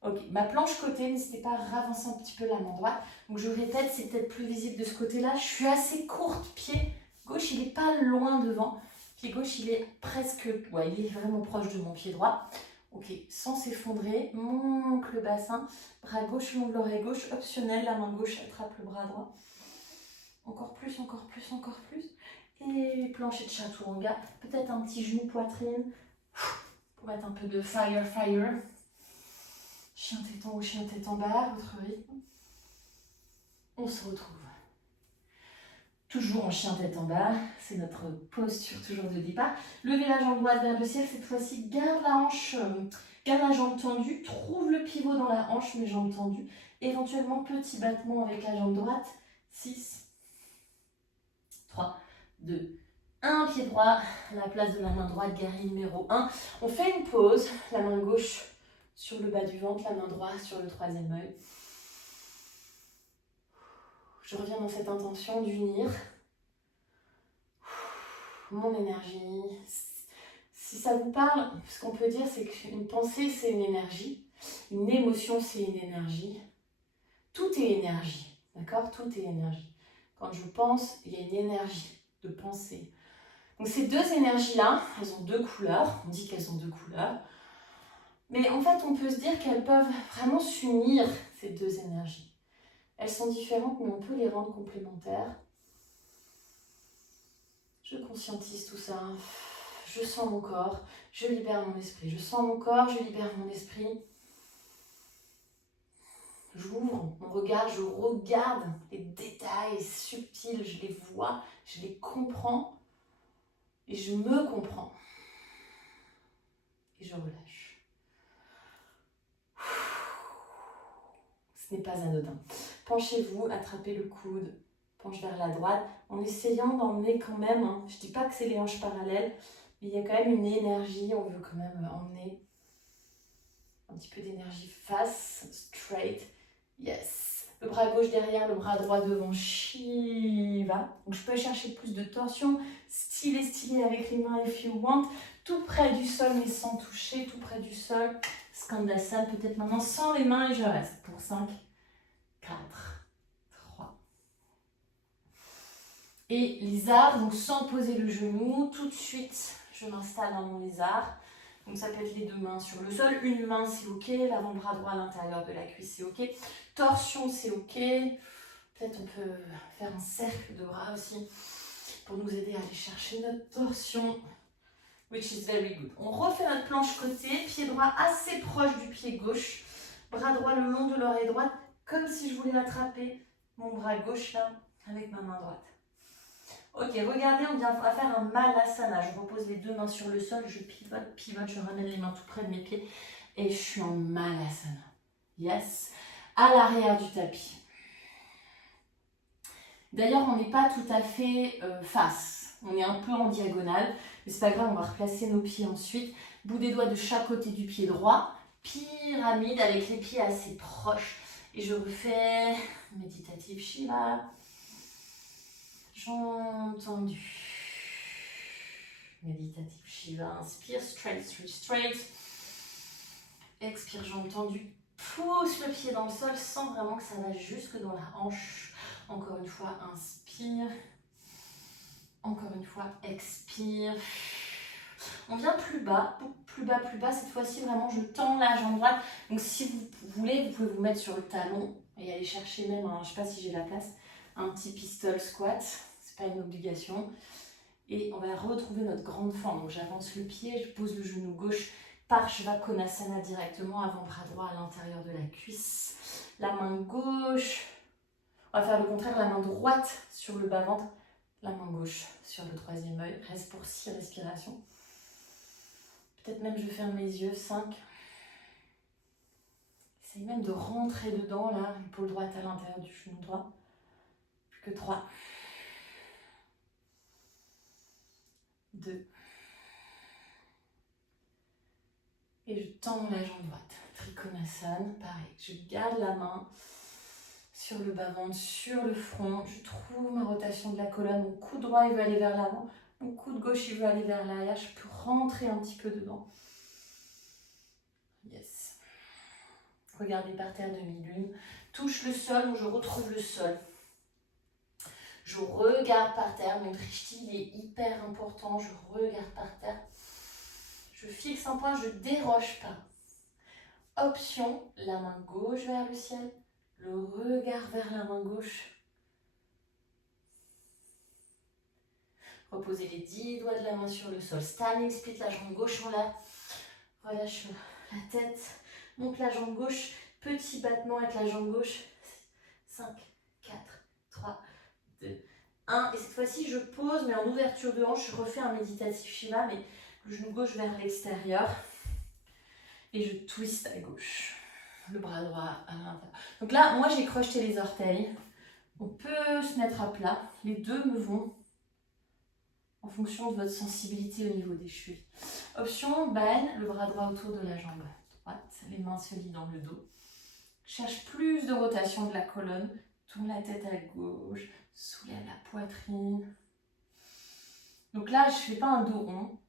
Ok, ma planche côté, n'hésitez pas à ravancer un petit peu la main droite. Donc je répète, c'est peut-être plus visible de ce côté-là. Je suis assez courte, pied gauche, il n'est pas loin devant. Pied gauche, il est presque, ouais, il est vraiment proche de mon pied droit. Ok, sans s'effondrer, monte le bassin, bras gauche, longe l'oreille gauche, optionnel, la main gauche attrape le bras droit. Encore plus, encore plus, encore plus. Et plancher de chaturanga, peut-être un petit genou poitrine pour mettre un peu de fire, fire. Chien tête en haut, chien tête en bas, votre rythme. On se retrouve. Toujours en chien tête en bas, c'est notre posture toujours de départ. Levez la jambe droite vers le ciel, cette fois-ci garde la hanche, garde la jambe tendue, trouve le pivot dans la hanche, mes jambes tendues. Éventuellement, petit battement avec la jambe droite. 6, 3, 2, 1, pied droit, à la place de la main droite, guerrier numéro 1. On fait une pause, la main gauche sur le bas du ventre, la main droite sur le troisième œil. Je reviens dans cette intention d'unir mon énergie. Si ça vous parle, ce qu'on peut dire, c'est qu'une pensée, c'est une énergie. Une émotion, c'est une énergie. Tout est énergie, d'accord? Tout est énergie. Quand je pense, il y a une énergie de pensée. Donc ces deux énergies-là, elles ont deux couleurs. On dit qu'elles ont deux couleurs. Mais en fait, on peut se dire qu'elles peuvent vraiment s'unir, ces deux énergies. Elles sont différentes, mais on peut les rendre complémentaires. Je conscientise tout ça. Je sens mon corps, je libère mon esprit. Je sens mon corps, je libère mon esprit. J'ouvre mon regard, je regarde les détails subtils, je les vois, je les comprends et je me comprends. Et je relâche. Ce n'est pas anodin. Penchez-vous, attrapez le coude, penche vers la droite, en essayant d'emmener quand même, je ne dis pas que c'est les hanches parallèles, mais il y a quand même une énergie, on veut quand même emmener un petit peu d'énergie face, straight, yes. Le bras gauche derrière, le bras droit devant, Shiva. Donc je peux chercher plus de torsion, stylé avec les mains if you want, tout près du sol mais sans toucher, tout près du sol. Skandasana, peut-être maintenant sans les mains et je reste pour 5, 4, 3. Et lézard, donc sans poser le genou, tout de suite je m'installe dans mon lézard. Donc ça peut être les deux mains sur le sol, une main c'est ok, l'avant-bras droit à l'intérieur de la cuisse c'est ok, torsion c'est ok, peut-être on peut faire un cercle de bras aussi pour nous aider à aller chercher notre torsion, which is very good. On refait notre planche côté, pied droit assez proche du pied gauche, bras droit le long de l'oreille droite, comme si je voulais attraper mon bras gauche là avec ma main droite. Ok, regardez, on va faire un malasana. Je repose les deux mains sur le sol, je pivote, je ramène les mains tout près de mes pieds et je suis en malasana. Yes, à l'arrière du tapis. D'ailleurs, on n'est pas tout à fait face. On est un peu en diagonale, mais c'est pas grave, on va replacer nos pieds ensuite. Bout des doigts de chaque côté du pied droit. Pyramide avec les pieds assez proches. Et je refais méditative Shiva. Jambes tendues. Méditative Shiva. Inspire, straight, straight, straight. Expire, jambes tendues. Pousse le pied dans le sol, sens vraiment que ça va jusque dans la hanche. Encore une fois, inspire. Encore une fois, expire. On vient plus bas, plus bas, plus bas. Cette fois-ci, vraiment, je tends la jambe droite. Donc, si vous voulez, vous pouvez vous mettre sur le talon et aller chercher même, je ne sais pas si j'ai la place, un petit pistol squat. C'est pas une obligation. Et on va retrouver notre grande fente. Donc, j'avance le pied, je pose le genou gauche. Parshva Konasana directement, avant-bras droit à l'intérieur de la cuisse. La main gauche. On va faire le contraire, la main droite sur le bas-ventre. La main gauche sur le troisième œil. Reste pour 6 respirations. Peut-être même je ferme les yeux. 5. Essaye même de rentrer dedans, là. Épaule droite à l'intérieur du genou droit. Plus que 3. 2. Et je tends la jambe droite. Trikonasana, pareil. Je garde la main sur le bas-ventre, sur le front. Je trouve ma rotation de la colonne. Mon coude droit, il veut aller vers l'avant. Mon coude gauche, il veut aller vers l'arrière. Je peux rentrer un petit peu dedans. Yes. Regardez par terre, demi-lune. Touche le sol, où je retrouve le sol. Je regarde par terre. Mon drishti, il est hyper important. Je regarde par terre. Je fixe un point, je déroge pas. Option, la main gauche vers le ciel. Le regard vers la main gauche. Reposez les 10 doigts de la main sur le sol. Standing split, la jambe gauche en l'air. Relâche la tête. Monte la jambe gauche. Petit battement avec la jambe gauche. 5, 4, 3, 2, 1. Et cette fois-ci, je pose, mais en ouverture de hanche. Je refais un méditatif Shiva, mais le genou gauche vers l'extérieur. Et je twiste à gauche. Le bras droit à l'intérieur. Donc là, moi, j'ai crocheté les orteils. On peut se mettre à plat. Les deux me vont en fonction de votre sensibilité au niveau des chevilles. Option, benne, le bras droit autour de la jambe droite. Les mains se lient dans le dos. Cherche plus de rotation de la colonne. Tourne la tête à gauche. Soulève la poitrine. Donc là, je ne fais pas un dos rond.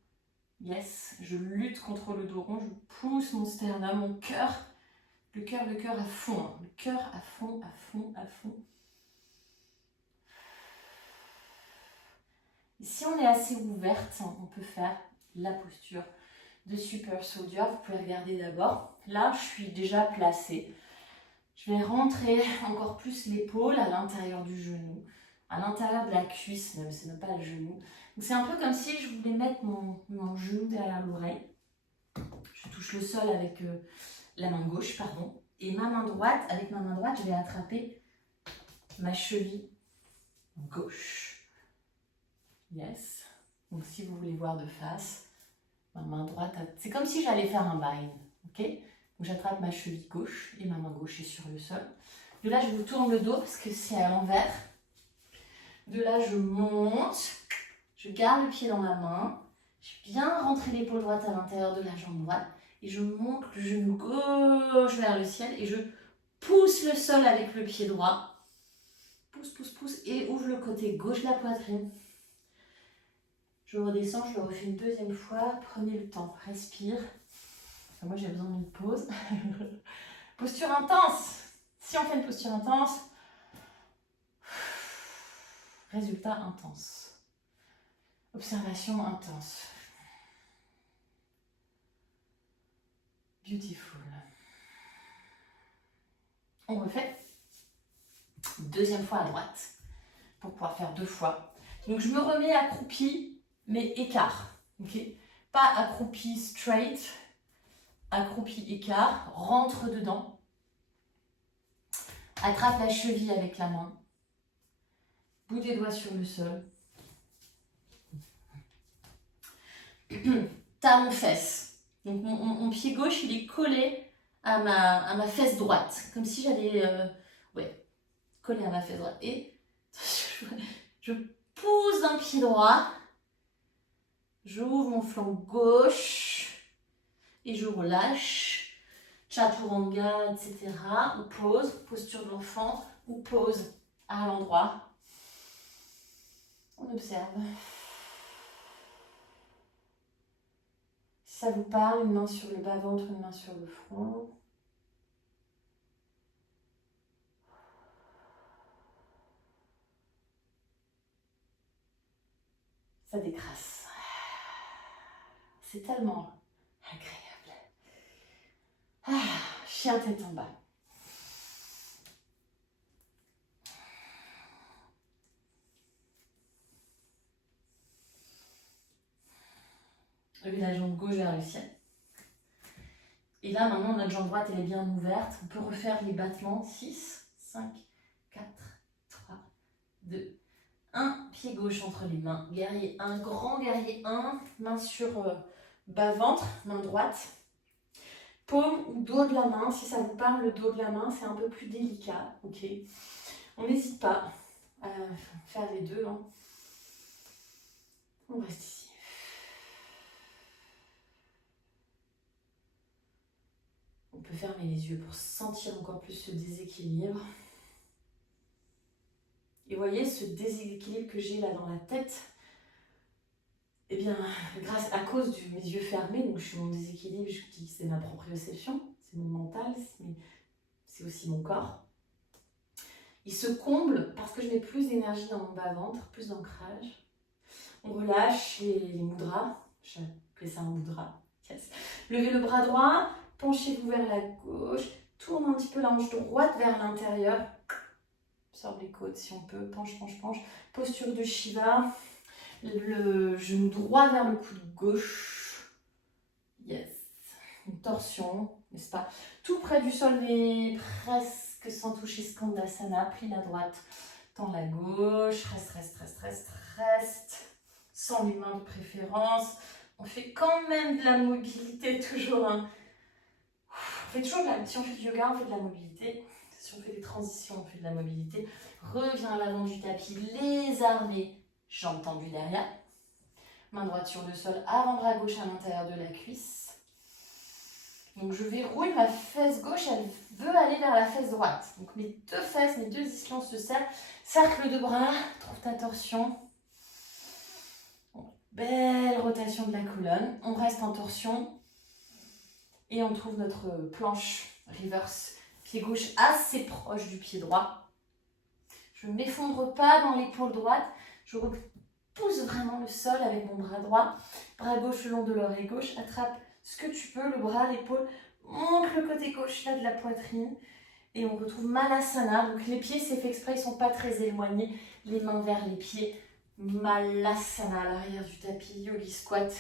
Yes, je lutte contre le dos rond. Je pousse mon sternum, mon cœur. Le cœur à fond. Le cœur à fond, à fond, à fond. Et si on est assez ouverte, on peut faire la posture de Super Soldier. Vous pouvez regarder d'abord. Là, je suis déjà placée. Je vais rentrer encore plus l'épaule à l'intérieur du genou, à l'intérieur de la cuisse même, c'est même pas le genou. C'est un peu comme si je voulais mettre mon genou derrière l'oreille. Je touche le sol avec la main gauche, pardon. Et ma main droite, avec ma main droite, je vais attraper ma cheville gauche. Yes. Donc si vous voulez voir de face, ma main droite, c'est comme si j'allais faire un bind. Ok? Donc j'attrape ma cheville gauche et ma main gauche est sur le sol. De là, je vous tourne le dos parce que c'est à l'envers. De là, je monte. Je garde le pied dans la main. Je viens rentrer l'épaule droite à l'intérieur de la jambe droite. Et je monte le genou gauche vers le ciel. Et je pousse le sol avec le pied droit. Pousse, pousse, pousse. Et ouvre le côté gauche de la poitrine. Je redescends, je le refais une deuxième fois. Prenez le temps, respire. Enfin, moi, j'ai besoin d'une pause. Posture intense. Si on fait une posture intense, résultat intense. Observation intense. Beautiful. On refait. Deuxième fois à droite pour pouvoir faire 2 fois. Donc je me remets accroupi, mais écart. Okay, pas accroupi straight, accroupi écart. Rentre dedans. Attrape la cheville avec la main. Bout des doigts sur le sol. Talon fesse. Donc mon pied gauche, il est collé à ma fesse droite. Comme si j'allais coller à ma fesse droite. Et je pousse d'un pied droit. J'ouvre mon flanc gauche. Et je relâche. Chaturanga, etc. Ou pause, posture de l'enfant. Ou pause à l'endroit. On observe. Si ça vous parle, une main sur le bas-ventre, une main sur le front. Ça décrasse. C'est tellement agréable. Chien tête en bas. Levez la jambe gauche vers le ciel. Et là, maintenant, notre jambe droite, elle est bien ouverte. On peut refaire les battements. 6, 5, 4, 3, 2, 1. Pied gauche entre les mains. Guerrier 1, grand guerrier 1. Main sur bas-ventre, main droite. Paume ou dos de la main. Si ça vous parle, le dos de la main, c'est un peu plus délicat. Ok. On n'hésite pas à faire les deux. Hein. On reste ici. peut fermer les yeux pour sentir encore plus ce déséquilibre. Et vous voyez ce déséquilibre que j'ai là dans la tête, eh bien, à cause de mes yeux fermés, donc je suis mon déséquilibre, je dis que c'est ma proprioception, c'est mon mental, c'est aussi mon corps. Il se comble parce que je mets plus d'énergie dans mon bas-ventre, plus d'ancrage. On relâche les mudras, j'appelle ça un mudra. Yes. Levez le bras droit, penchez-vous vers la gauche, tourne un petit peu la hanche droite vers l'intérieur. Sors les côtes si on peut, penche, penche, penche. Posture de Shiva, le genou droit vers le coude gauche. Yes. Une torsion, n'est-ce pas? Tout près du sol, mais presque sans toucher Skandasana. Plie la droite, tends la gauche. Reste, reste, reste, reste, reste. Sans les mains de préférence. On fait quand même de la mobilité, toujours. Hein. On fait toujours si on fait du yoga, on fait de la mobilité. Si on fait des transitions, on fait de la mobilité. Reviens à l'avant du tapis, les armées, jambes tendues derrière. Main droite sur le sol, avant-bras gauche à l'intérieur de la cuisse. Donc je verrouille ma fesse gauche, elle veut aller vers la fesse droite. Donc mes deux fesses, mes deux ischions se serrent. Cercle de bras, trouve ta torsion. Belle rotation de la colonne. On reste en torsion. Et on trouve notre planche reverse. Pied gauche assez proche du pied droit. Je ne m'effondre pas dans l'épaule droite. Je repousse vraiment le sol avec mon bras droit. Bras gauche le long de l'oreille gauche. Attrape ce que tu peux, le bras, l'épaule. Monte le côté gauche là de la poitrine. Et on retrouve Malasana. Donc les pieds, c'est fait exprès, ils ne sont pas très éloignés. Les mains vers les pieds. Malasana à l'arrière du tapis. Yogi squat.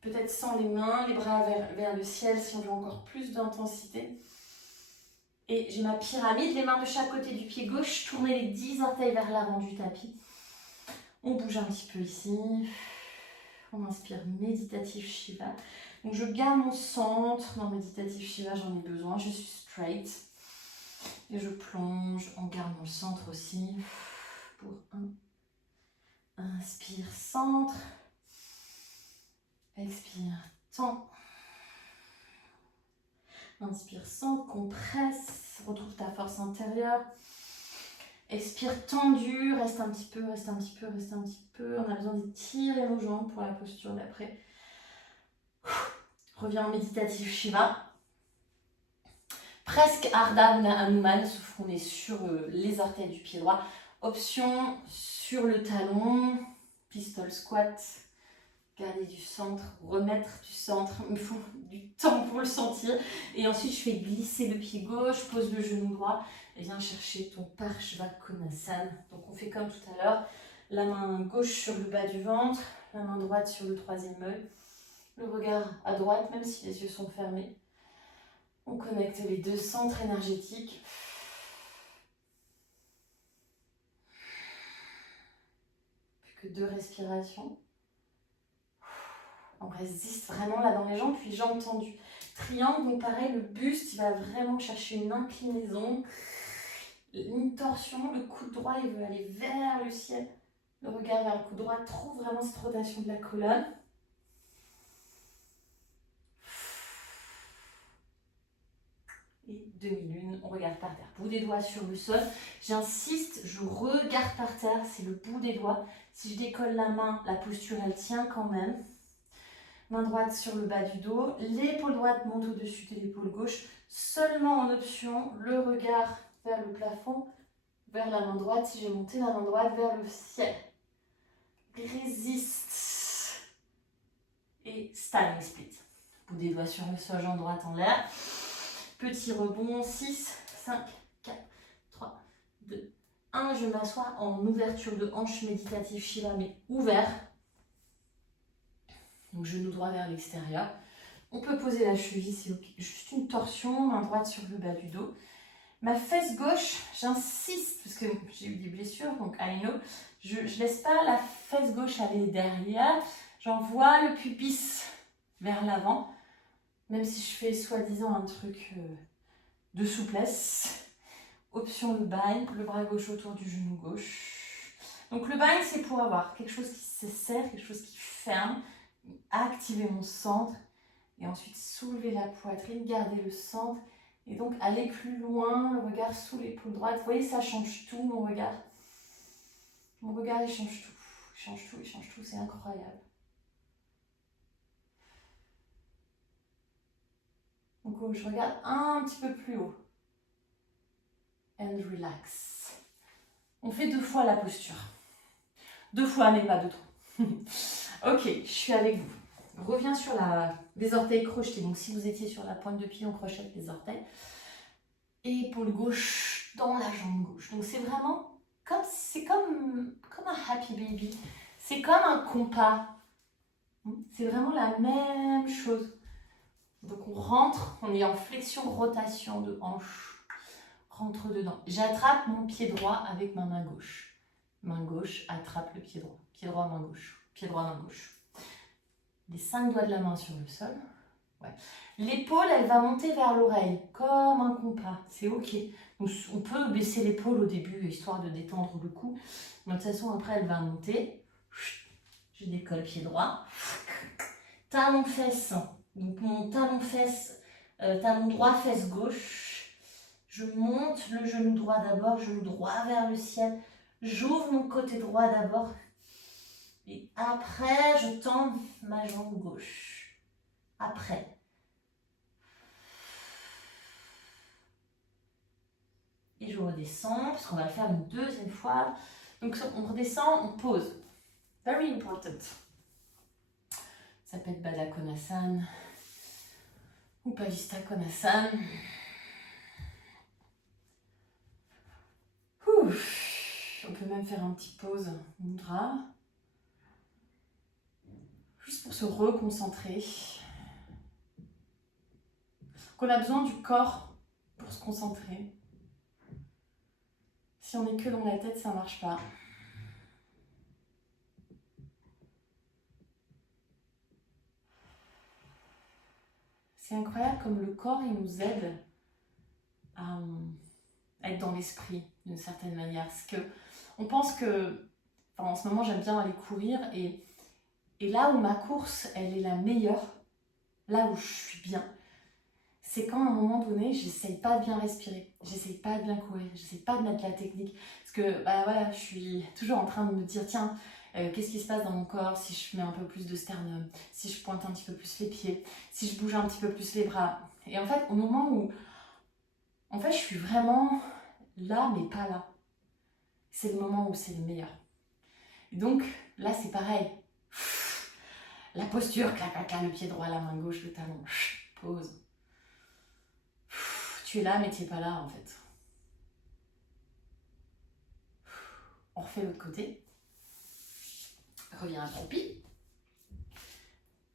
Peut-être sans les mains, les bras vers le ciel si on veut encore plus d'intensité. Et j'ai ma pyramide, les mains de chaque côté du pied gauche, tournez les 10 orteils vers l'avant du tapis. On bouge un petit peu ici. On inspire méditatif Shiva. Donc je garde mon centre. Dans méditatif Shiva, j'en ai besoin. Je suis straight. Et je plonge. On garde mon centre aussi. Pour inspire, centre. Expire, tend. Inspire, centre, compresse, retrouve ta force intérieure. Expire, tendu, reste un petit peu, reste un petit peu, reste un petit peu. On a besoin d'étirer nos jambes pour la posture d'après. Reviens en méditatif Shiva. Presque Ardha Hanuman, sauf qu'on est sur les orteils du pied droit. Option sur le talon, pistol squat. Garder du centre, remettre du centre, il me faut du temps pour le sentir. Et ensuite, je fais glisser le pied gauche, pose le genou droit et viens chercher ton Parshva Konasana. Donc, on fait comme tout à l'heure. La main gauche sur le bas du ventre, la main droite sur le troisième œil. Le regard à droite, même si les yeux sont fermés. On connecte les deux centres énergétiques. Plus que 2 respirations. On résiste vraiment là dans les jambes, puis jambes tendues. Triangle, donc pareil, le buste, il va vraiment chercher une inclinaison, une torsion. Le coude droit, il veut aller vers le ciel. Le regard vers le coude droit, trouve vraiment cette rotation de la colonne. Et demi-lune, on regarde par terre. Bout des doigts sur le sol. J'insiste, je regarde par terre, c'est le bout des doigts. Si je décolle la main, la posture, elle tient quand même. Main droite sur le bas du dos, l'épaule droite monte au-dessus de l'épaule gauche. Seulement en option, le regard vers le plafond, vers la main droite. Si j'ai monté la main droite vers le ciel. Résiste. Et standing split. Bout des doigts sur le sol, jambe droite en l'air. Petit rebond, 6, 5, 4, 3, 2, 1. Je m'assois en ouverture de hanche méditative Shiva, mais ouvert. Donc genou droit vers l'extérieur. On peut poser la cheville, c'est ok. Juste une torsion, main droite sur le bas du dos. Ma fesse gauche, j'insiste, parce que j'ai eu des blessures, donc I know. Je ne laisse pas la fesse gauche aller derrière. J'envoie le pubis vers l'avant. Même si je fais soi-disant un truc de souplesse. Option le bind, le bras gauche autour du genou gauche. Donc le bind, c'est pour avoir quelque chose qui se serre, quelque chose qui ferme. Activer mon centre Et ensuite, soulevez la poitrine, gardez le centre. Et donc, allez plus loin, le regard sous l'épaule droite. Vous voyez, ça change tout, mon regard. Mon regard, il change tout. Il change tout, il change tout. C'est incroyable. Donc, je regarde un petit peu plus haut. And relax. On fait 2 fois la posture. 2 fois, mais pas 2 trop. Ok, je suis avec vous. On revient sur les orteils crochetés. Donc, si vous étiez sur la pointe de pied, on crochette les orteils. Et épaule gauche dans la jambe gauche. Donc, c'est vraiment comme un happy baby. C'est comme un compas. C'est vraiment la même chose. Donc, on rentre, on est en flexion, rotation de hanche. Rentre dedans. J'attrape mon pied droit avec ma main gauche. Main gauche attrape le pied droit. Pied droit, main gauche. Pied droit, main gauche. Les 5 doigts de la main sur le sol. Ouais. L'épaule, elle va monter vers l'oreille, comme un compas. C'est ok. Donc, on peut baisser l'épaule au début, histoire de détendre le cou. Mais de toute façon, après, elle va monter. Je décolle pied droit. Talon fesse. Donc, mon talon fesse, talon droit, fesse gauche. Je monte le genou droit d'abord, genou droit vers le ciel. J'ouvre mon côté droit d'abord. Et après, je tends ma jambe gauche. Après. Et je redescends, parce qu'on va le faire une deuxième fois. Donc, on redescend, on pose. Very important. Ça peut être Baddha Konasana ou Pavista Konasana. On peut même faire un petit pause mudra. Juste pour se reconcentrer. On a besoin du corps pour se concentrer. Si on n'est que dans la tête, ça ne marche pas. C'est incroyable comme le corps, il nous aide à être dans l'esprit d'une certaine manière. Parce que on pense que, enfin, en ce moment, j'aime bien aller courir et là où ma course, elle est la meilleure, là où je suis bien, c'est quand à un moment donné, j'essaye pas de bien respirer, j'essaye pas de bien courir, j'essaye pas de mettre la technique. Parce que voilà, je suis toujours en train de me dire, tiens, qu'est-ce qui se passe dans mon corps si je mets un peu plus de sternum, si je pointe un petit peu plus les pieds, si je bouge un petit peu plus les bras. Et en fait, au moment où, en fait, je suis vraiment là, mais pas là. C'est le moment où c'est le meilleur. Et donc, là, c'est pareil. La posture, clac, clac, clac, le pied droit, la main gauche, le talon, pause. Tu es là, mais tu n'es pas là, en fait. On refait l'autre côté. Reviens accroupi.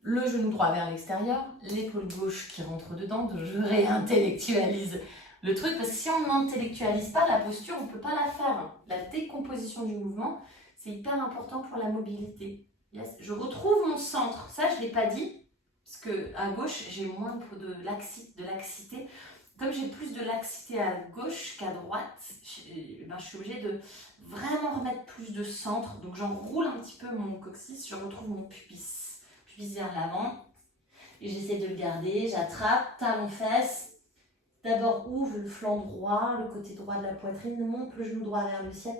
Le genou droit vers l'extérieur, l'épaule gauche qui rentre dedans. Je réintellectualise le truc, parce que si on n'intellectualise pas la posture, on ne peut pas la faire. La décomposition du mouvement, c'est hyper important pour la mobilité. Yes. Je retrouve mon centre. Ça, je ne l'ai pas dit, parce qu'à gauche, j'ai moins de laxité. Comme j'ai plus de laxité à gauche qu'à droite, je suis obligée de vraiment remettre plus de centre. Donc, j'enroule un petit peu mon coccyx, je retrouve mon pubis. Pubis vers l'avant. Et j'essaie de le garder. J'attrape, talon-fesse. D'abord, ouvre le flanc droit, le côté droit de la poitrine, monte le genou droit vers le ciel.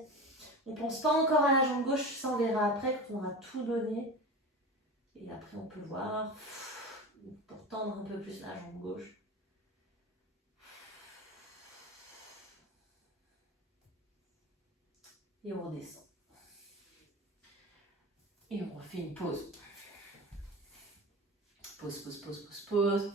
On ne pense pas encore à la jambe gauche, ça on verra après quand on aura tout donné. Et après, on peut voir pour tendre un peu plus la jambe gauche. Et on redescend. Et on refait une pause. Pause, pause, pause, pause, pause.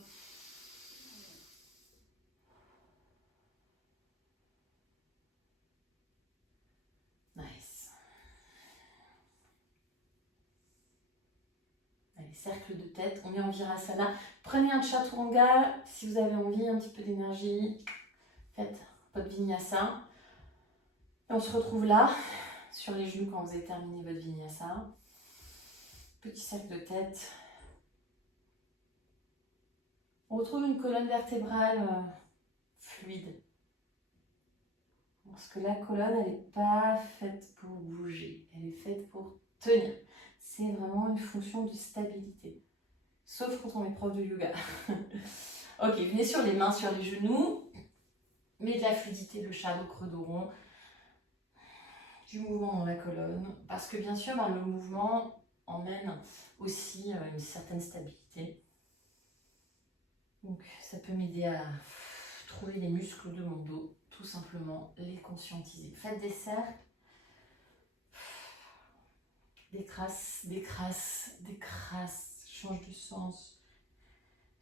Nice. Allez, cercle de tête. On est en Virasana. Prenez un chaturanga si vous avez envie, un petit peu d'énergie. Faites votre vinyasa. Et on se retrouve là, sur les genoux quand vous avez terminé votre vinyasa. Petit cercle de tête. On retrouve une colonne vertébrale fluide. Parce que la colonne, elle n'est pas faite pour bouger. Elle est faite pour tenir. C'est vraiment une fonction de stabilité. Sauf quand on est prof de yoga. Ok, venez sur les mains, sur les genoux. Mettez de la fluidité, le shadow creux dos rond. Du mouvement dans la colonne. Parce que bien sûr, le mouvement emmène aussi une certaine stabilité. Donc ça peut m'aider à trouver les muscles de mon dos, tout simplement, les conscientiser. Faites des cercles. Décrasse, décrasse, décrasse. Change de sens.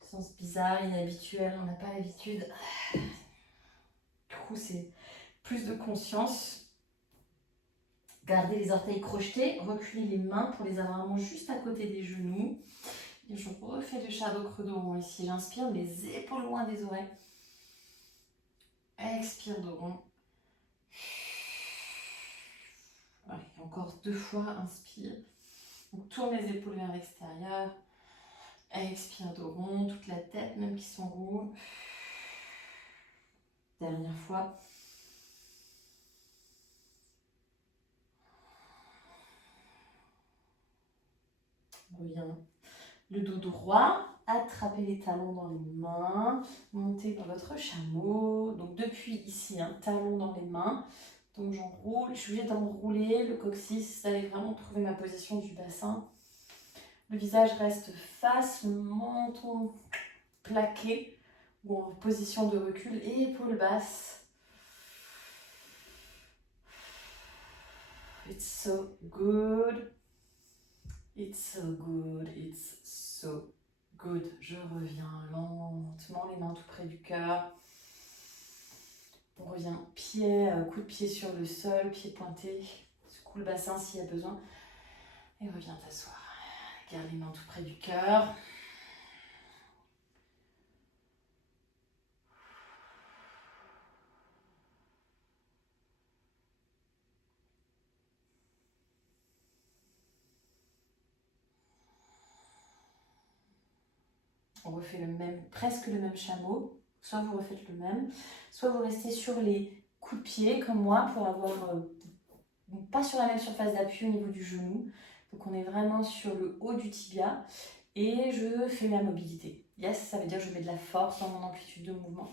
Sens bizarre, inhabituel, on n'a pas l'habitude. Du coup, c'est plus de conscience. Gardez les orteils crochetés, reculez les mains pour les avoir vraiment juste à côté des genoux. Et je refais le shadow creux dos rond ici. J'inspire, les épaules loin des oreilles. Expire dos rond. Allez, encore 2 fois, inspire. Donc, tourne les épaules vers l'extérieur. Expire dos rond, toute la tête même qui s'enroule. Dernière fois. On revient. Le dos droit, attrapez les talons dans les mains, montez dans votre chameau. Donc depuis ici, talons dans les mains. Donc j'enroule, je suis obligée d'enrouler le coccyx, d'aller vraiment trouver ma position du bassin. Le visage reste face, le menton plaqué ou en position de recul, épaules basses. It's so good. It's so good. It's so good. Je reviens lentement, les mains tout près du cœur. On revient coup de pied sur le sol, pied pointé. Secoue le bassin s'il y a besoin. Et reviens t'asseoir. Garde les mains tout près du cœur. On refait presque le même chameau. Soit vous refaites le même, soit vous restez sur les coups de pied comme moi pour avoir pas sur la même surface d'appui au niveau du genou. Donc on est vraiment sur le haut du tibia et je fais ma mobilité. Yes, ça veut dire que je mets de la force dans mon amplitude de mouvement.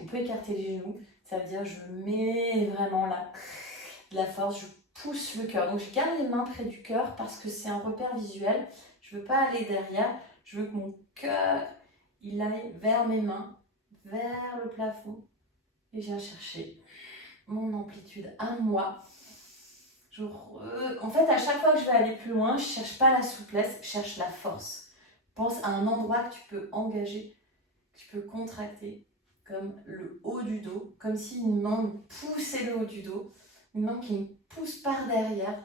On peut écarter les genoux, ça veut dire que je mets vraiment là de la force, je pousse le cœur. Donc je garde les mains près du cœur parce que c'est un repère visuel. Je ne veux pas aller derrière, je veux que mon cœur il aille vers mes mains, vers le plafond et je viens chercher mon amplitude à moi. En fait, à chaque fois que je vais aller plus loin, je ne cherche pas la souplesse, je cherche la force. Pense à un endroit que tu peux engager, que tu peux contracter, comme le haut du dos, comme si une main me poussait le haut du dos, une main qui me pousse par derrière.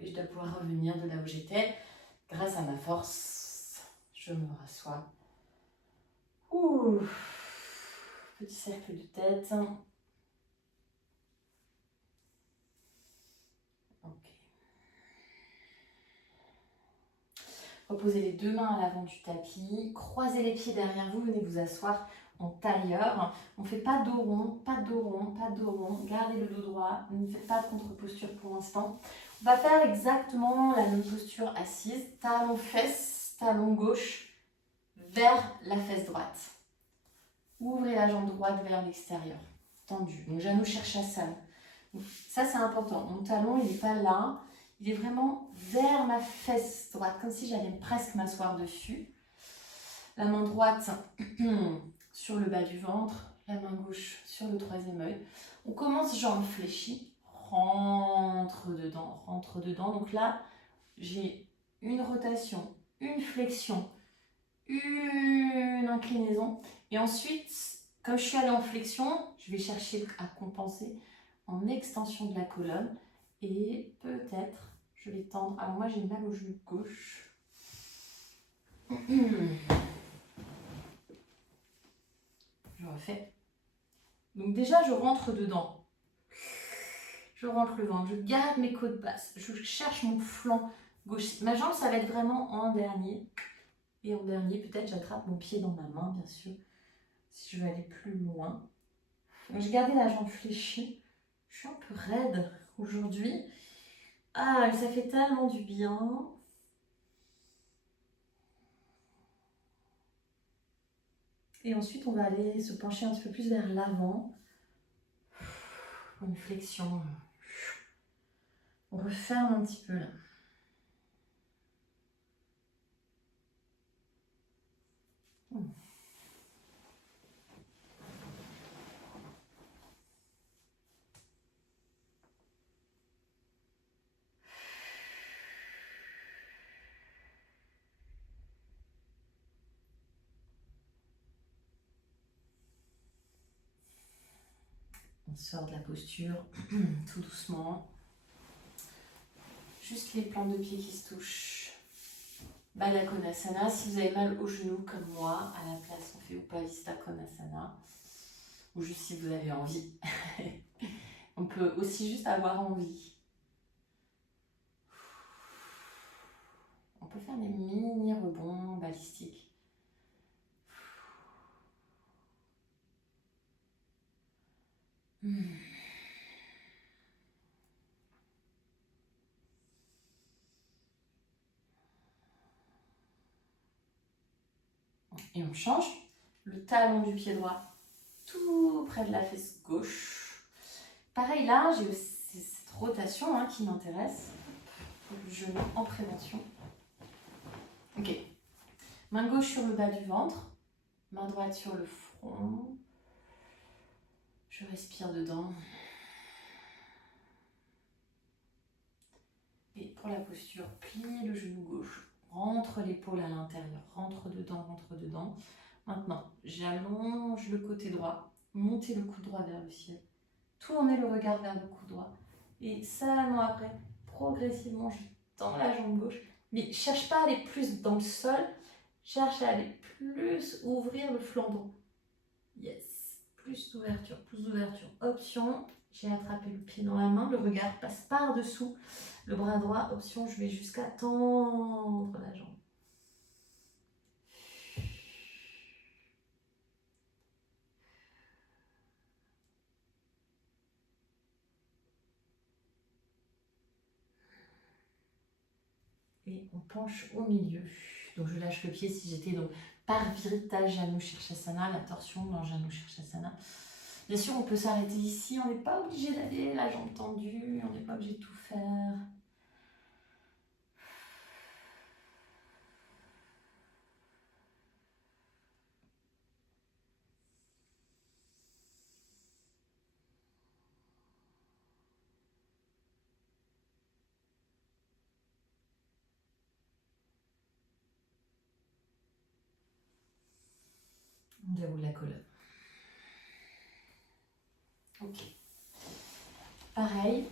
Et je dois pouvoir revenir de là où j'étais grâce à ma force. Je me rassois. Ouh. Petit cercle de tête. Ok. Reposez les 2 mains à l'avant du tapis. Croisez les pieds derrière vous. Venez vous asseoir en tailleur. On ne fait pas dos rond, pas de dos rond, pas de dos rond. Gardez le dos droit. Ne faites pas de contre-posture pour l'instant. On va faire exactement la même posture assise. Talon fesse, talon gauche vers la fesse droite. Ouvrez la jambe droite vers l'extérieur. Tendu. Donc Jano cherche à ça. Ça c'est important. Mon talon il n'est pas là. Il est vraiment vers ma fesse droite. Comme si j'allais presque m'asseoir dessus. La main droite sur le bas du ventre. La main gauche sur le 3e œil. On commence jambes fléchies. Rentre dedans. Donc là, j'ai une rotation, une flexion, une inclinaison. Et ensuite, comme je suis allée en flexion, je vais chercher à compenser en extension de la colonne. Et peut-être, je vais tendre. Alors moi, j'ai mal au genou gauche. Je refais. Donc déjà, je rentre dedans. Je rentre le ventre, je garde mes côtes basses, je cherche mon flanc gauche. Ma jambe, ça va être vraiment en dernier. Et en dernier, peut-être, j'attrape mon pied dans ma main, bien sûr, si je veux aller plus loin. Donc, j'ai gardé la jambe fléchie. Je suis un peu raide aujourd'hui. Ah, mais ça fait tellement du bien. Et ensuite, on va aller se pencher un petit peu plus vers l'avant. Une flexion. On referme un petit peu là. On sort de la posture tout doucement. Juste les plantes de pied qui se touchent. Baddha Konasana. Si vous avez mal au genou comme moi, à la place on fait Upavista Konasana. Ou juste si vous avez envie. On peut aussi juste avoir envie. On peut faire des mini rebonds balistiques. Et on change. Le talon du pied droit tout près de la fesse gauche. Pareil là, j'ai cette rotation qui m'intéresse. Le genou en prévention. Ok. Main gauche sur le bas du ventre. Main droite sur le front. Je respire dedans. Et pour la posture, pliez le genou gauche. Rentre l'épaule à l'intérieur. Rentre dedans, rentre dedans. Maintenant, j'allonge le côté droit. Montez le coude droit vers le ciel. Tournez le regard vers le coude droit. Et salement après, progressivement, je tends la jambe gauche. Mais cherche pas à aller plus dans le sol. Cherche à aller plus ouvrir le flanc droit. Yes. Plus d'ouverture, plus d'ouverture. Option, j'ai attrapé le pied dans la main. Le regard passe par-dessous. Le bras droit, option, je vais jusqu'à tendre la jambe. Et on penche au milieu. Donc je lâche le pied si j'étais donc Parvrita Janu Shirshasana, la torsion dans Janu Shirshasana. Bien sûr, on peut s'arrêter ici, on n'est pas obligé d'aller la jambe tendue, on n'est pas obligé de tout faire. On déroule la colonne. Ok. Pareil,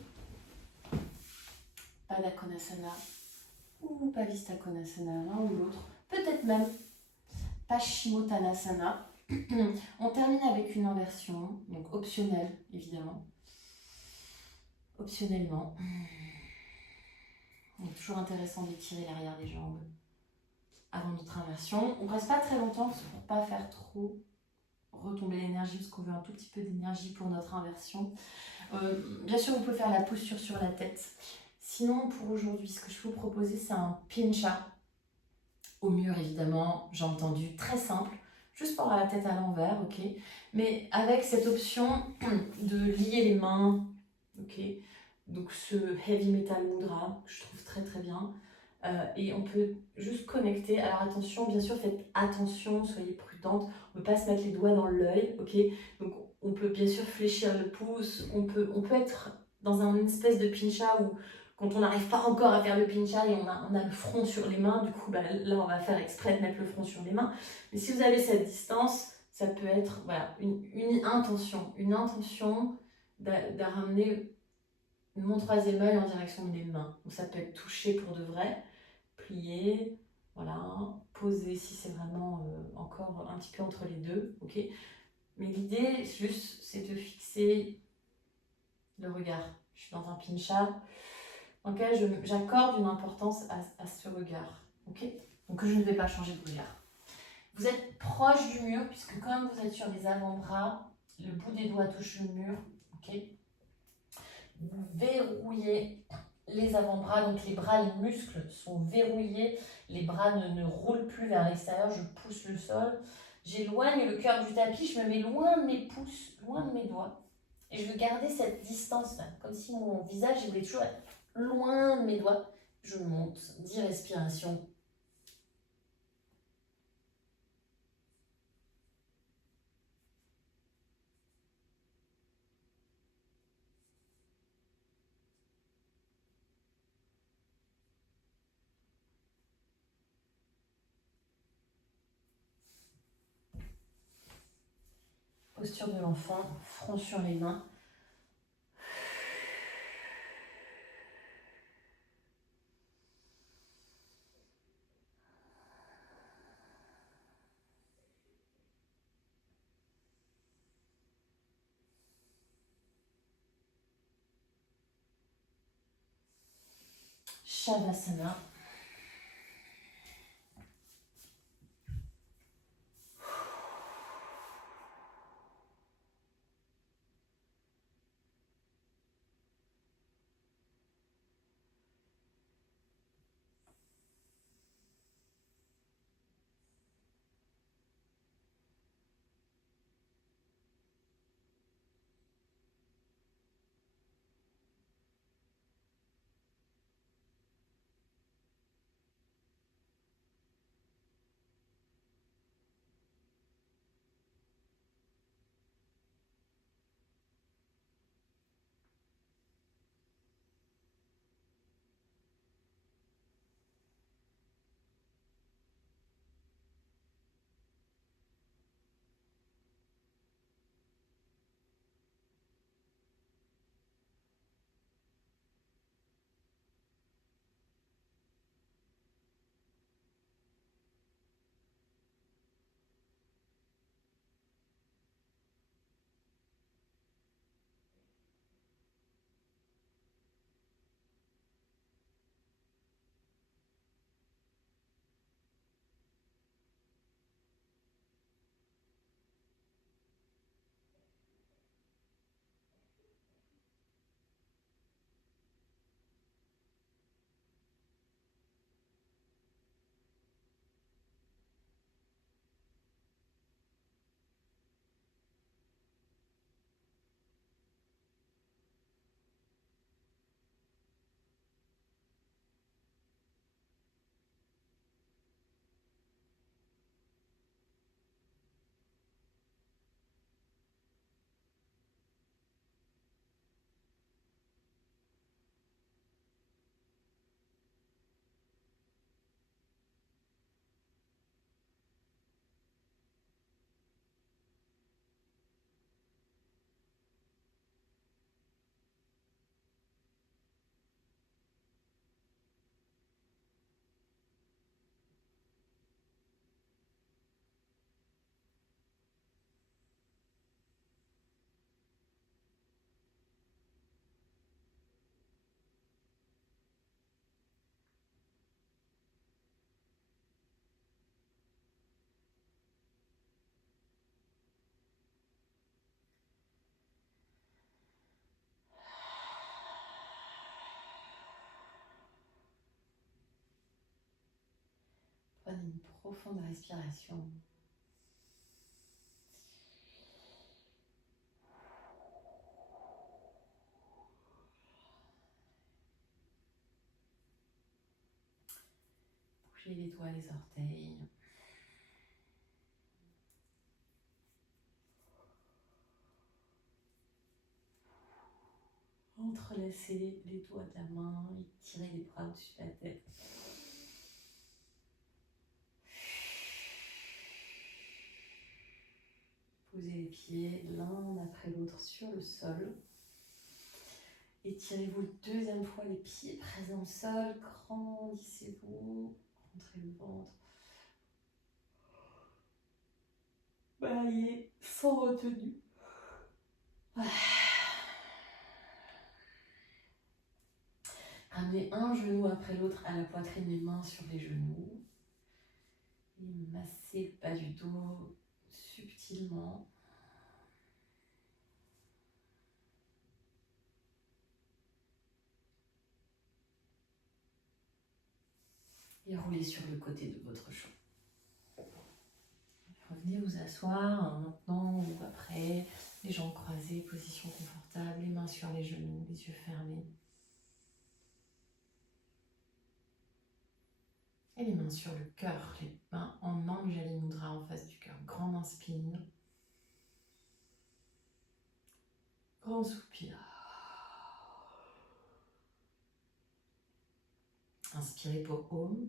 Baddha Konasana ou Upavista Konasana, l'un ou l'autre. Peut-être même Paschimottanasana. On termine avec une inversion, donc optionnelle évidemment. Optionnellement. Il est toujours intéressant d'étirer l'arrière des jambes avant notre inversion. On ne reste pas très longtemps pour ne pas faire trop retomber l'énergie parce qu'on veut un tout petit peu d'énergie pour notre inversion. Bien sûr, on peut faire la posture sur la tête. Sinon, pour aujourd'hui, ce que je peux vous proposer, c'est un pincha au mur, évidemment, jambes tendues, très simple, juste pour avoir la tête à l'envers, ok. Mais avec cette option de lier les mains, ok. Donc ce heavy metal mudra que je trouve très très bien. Et on peut juste connecter. Alors attention, bien sûr, faites attention, soyez prudente. On ne peut pas se mettre les doigts dans l'œil, ok. Donc on peut bien sûr fléchir le pouce. On peut être dans une espèce de pincha où quand on n'arrive pas encore à faire le pincha et on a le front sur les mains, du coup là on va faire exprès de mettre le front sur les mains. Mais si vous avez cette distance, ça peut être voilà, une intention de ramener mon troisième œil en direction des mains. Donc ça peut être touché pour de vrai, plié, voilà, posé si c'est vraiment encore un petit peu entre les deux, ok. Mais l'idée, juste, c'est de fixer le regard. Je suis dans un pincha. Donc là, j'accorde une importance à ce regard. Ok. Donc je ne vais pas changer de regard. Vous êtes proche du mur, puisque comme vous êtes sur les avant-bras, le bout des doigts touche le mur. Ok. Vous verrouillez les avant-bras, donc les bras, les muscles sont verrouillés, les bras ne roulent plus vers l'extérieur, je pousse le sol, j'éloigne le cœur du tapis, je me mets loin de mes pouces, loin de mes doigts, et je veux garder cette distance-là, comme si mon visage, il voulait toujours être loin de mes doigts. Je monte, 10 respirations. Posture de l'enfant, front sur les mains. Shavasana. Prenez une profonde respiration. Bougez les doigts, les orteils. Entrelacez les doigts de la main, étirez les bras au-dessus de la tête. Posez les pieds l'un après l'autre sur le sol. Étirez-vous une deuxième fois les pieds présents au sol. Grandissez-vous. Rentrez le ventre. bailler sans retenue. Ramenez un genou après l'autre à la poitrine, les mains sur les genoux. Et masser le bas du dos subtilement. Et roulez sur le côté de votre champ. Revenez vous asseoir maintenant ou après, les jambes croisées, position confortable, les mains sur les genoux, les yeux fermés. Et les mains sur le cœur, les mains en Anjali Mudra en face du cœur. Grande inspire. Grand soupir. Inspirez pour Om.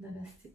Namasté.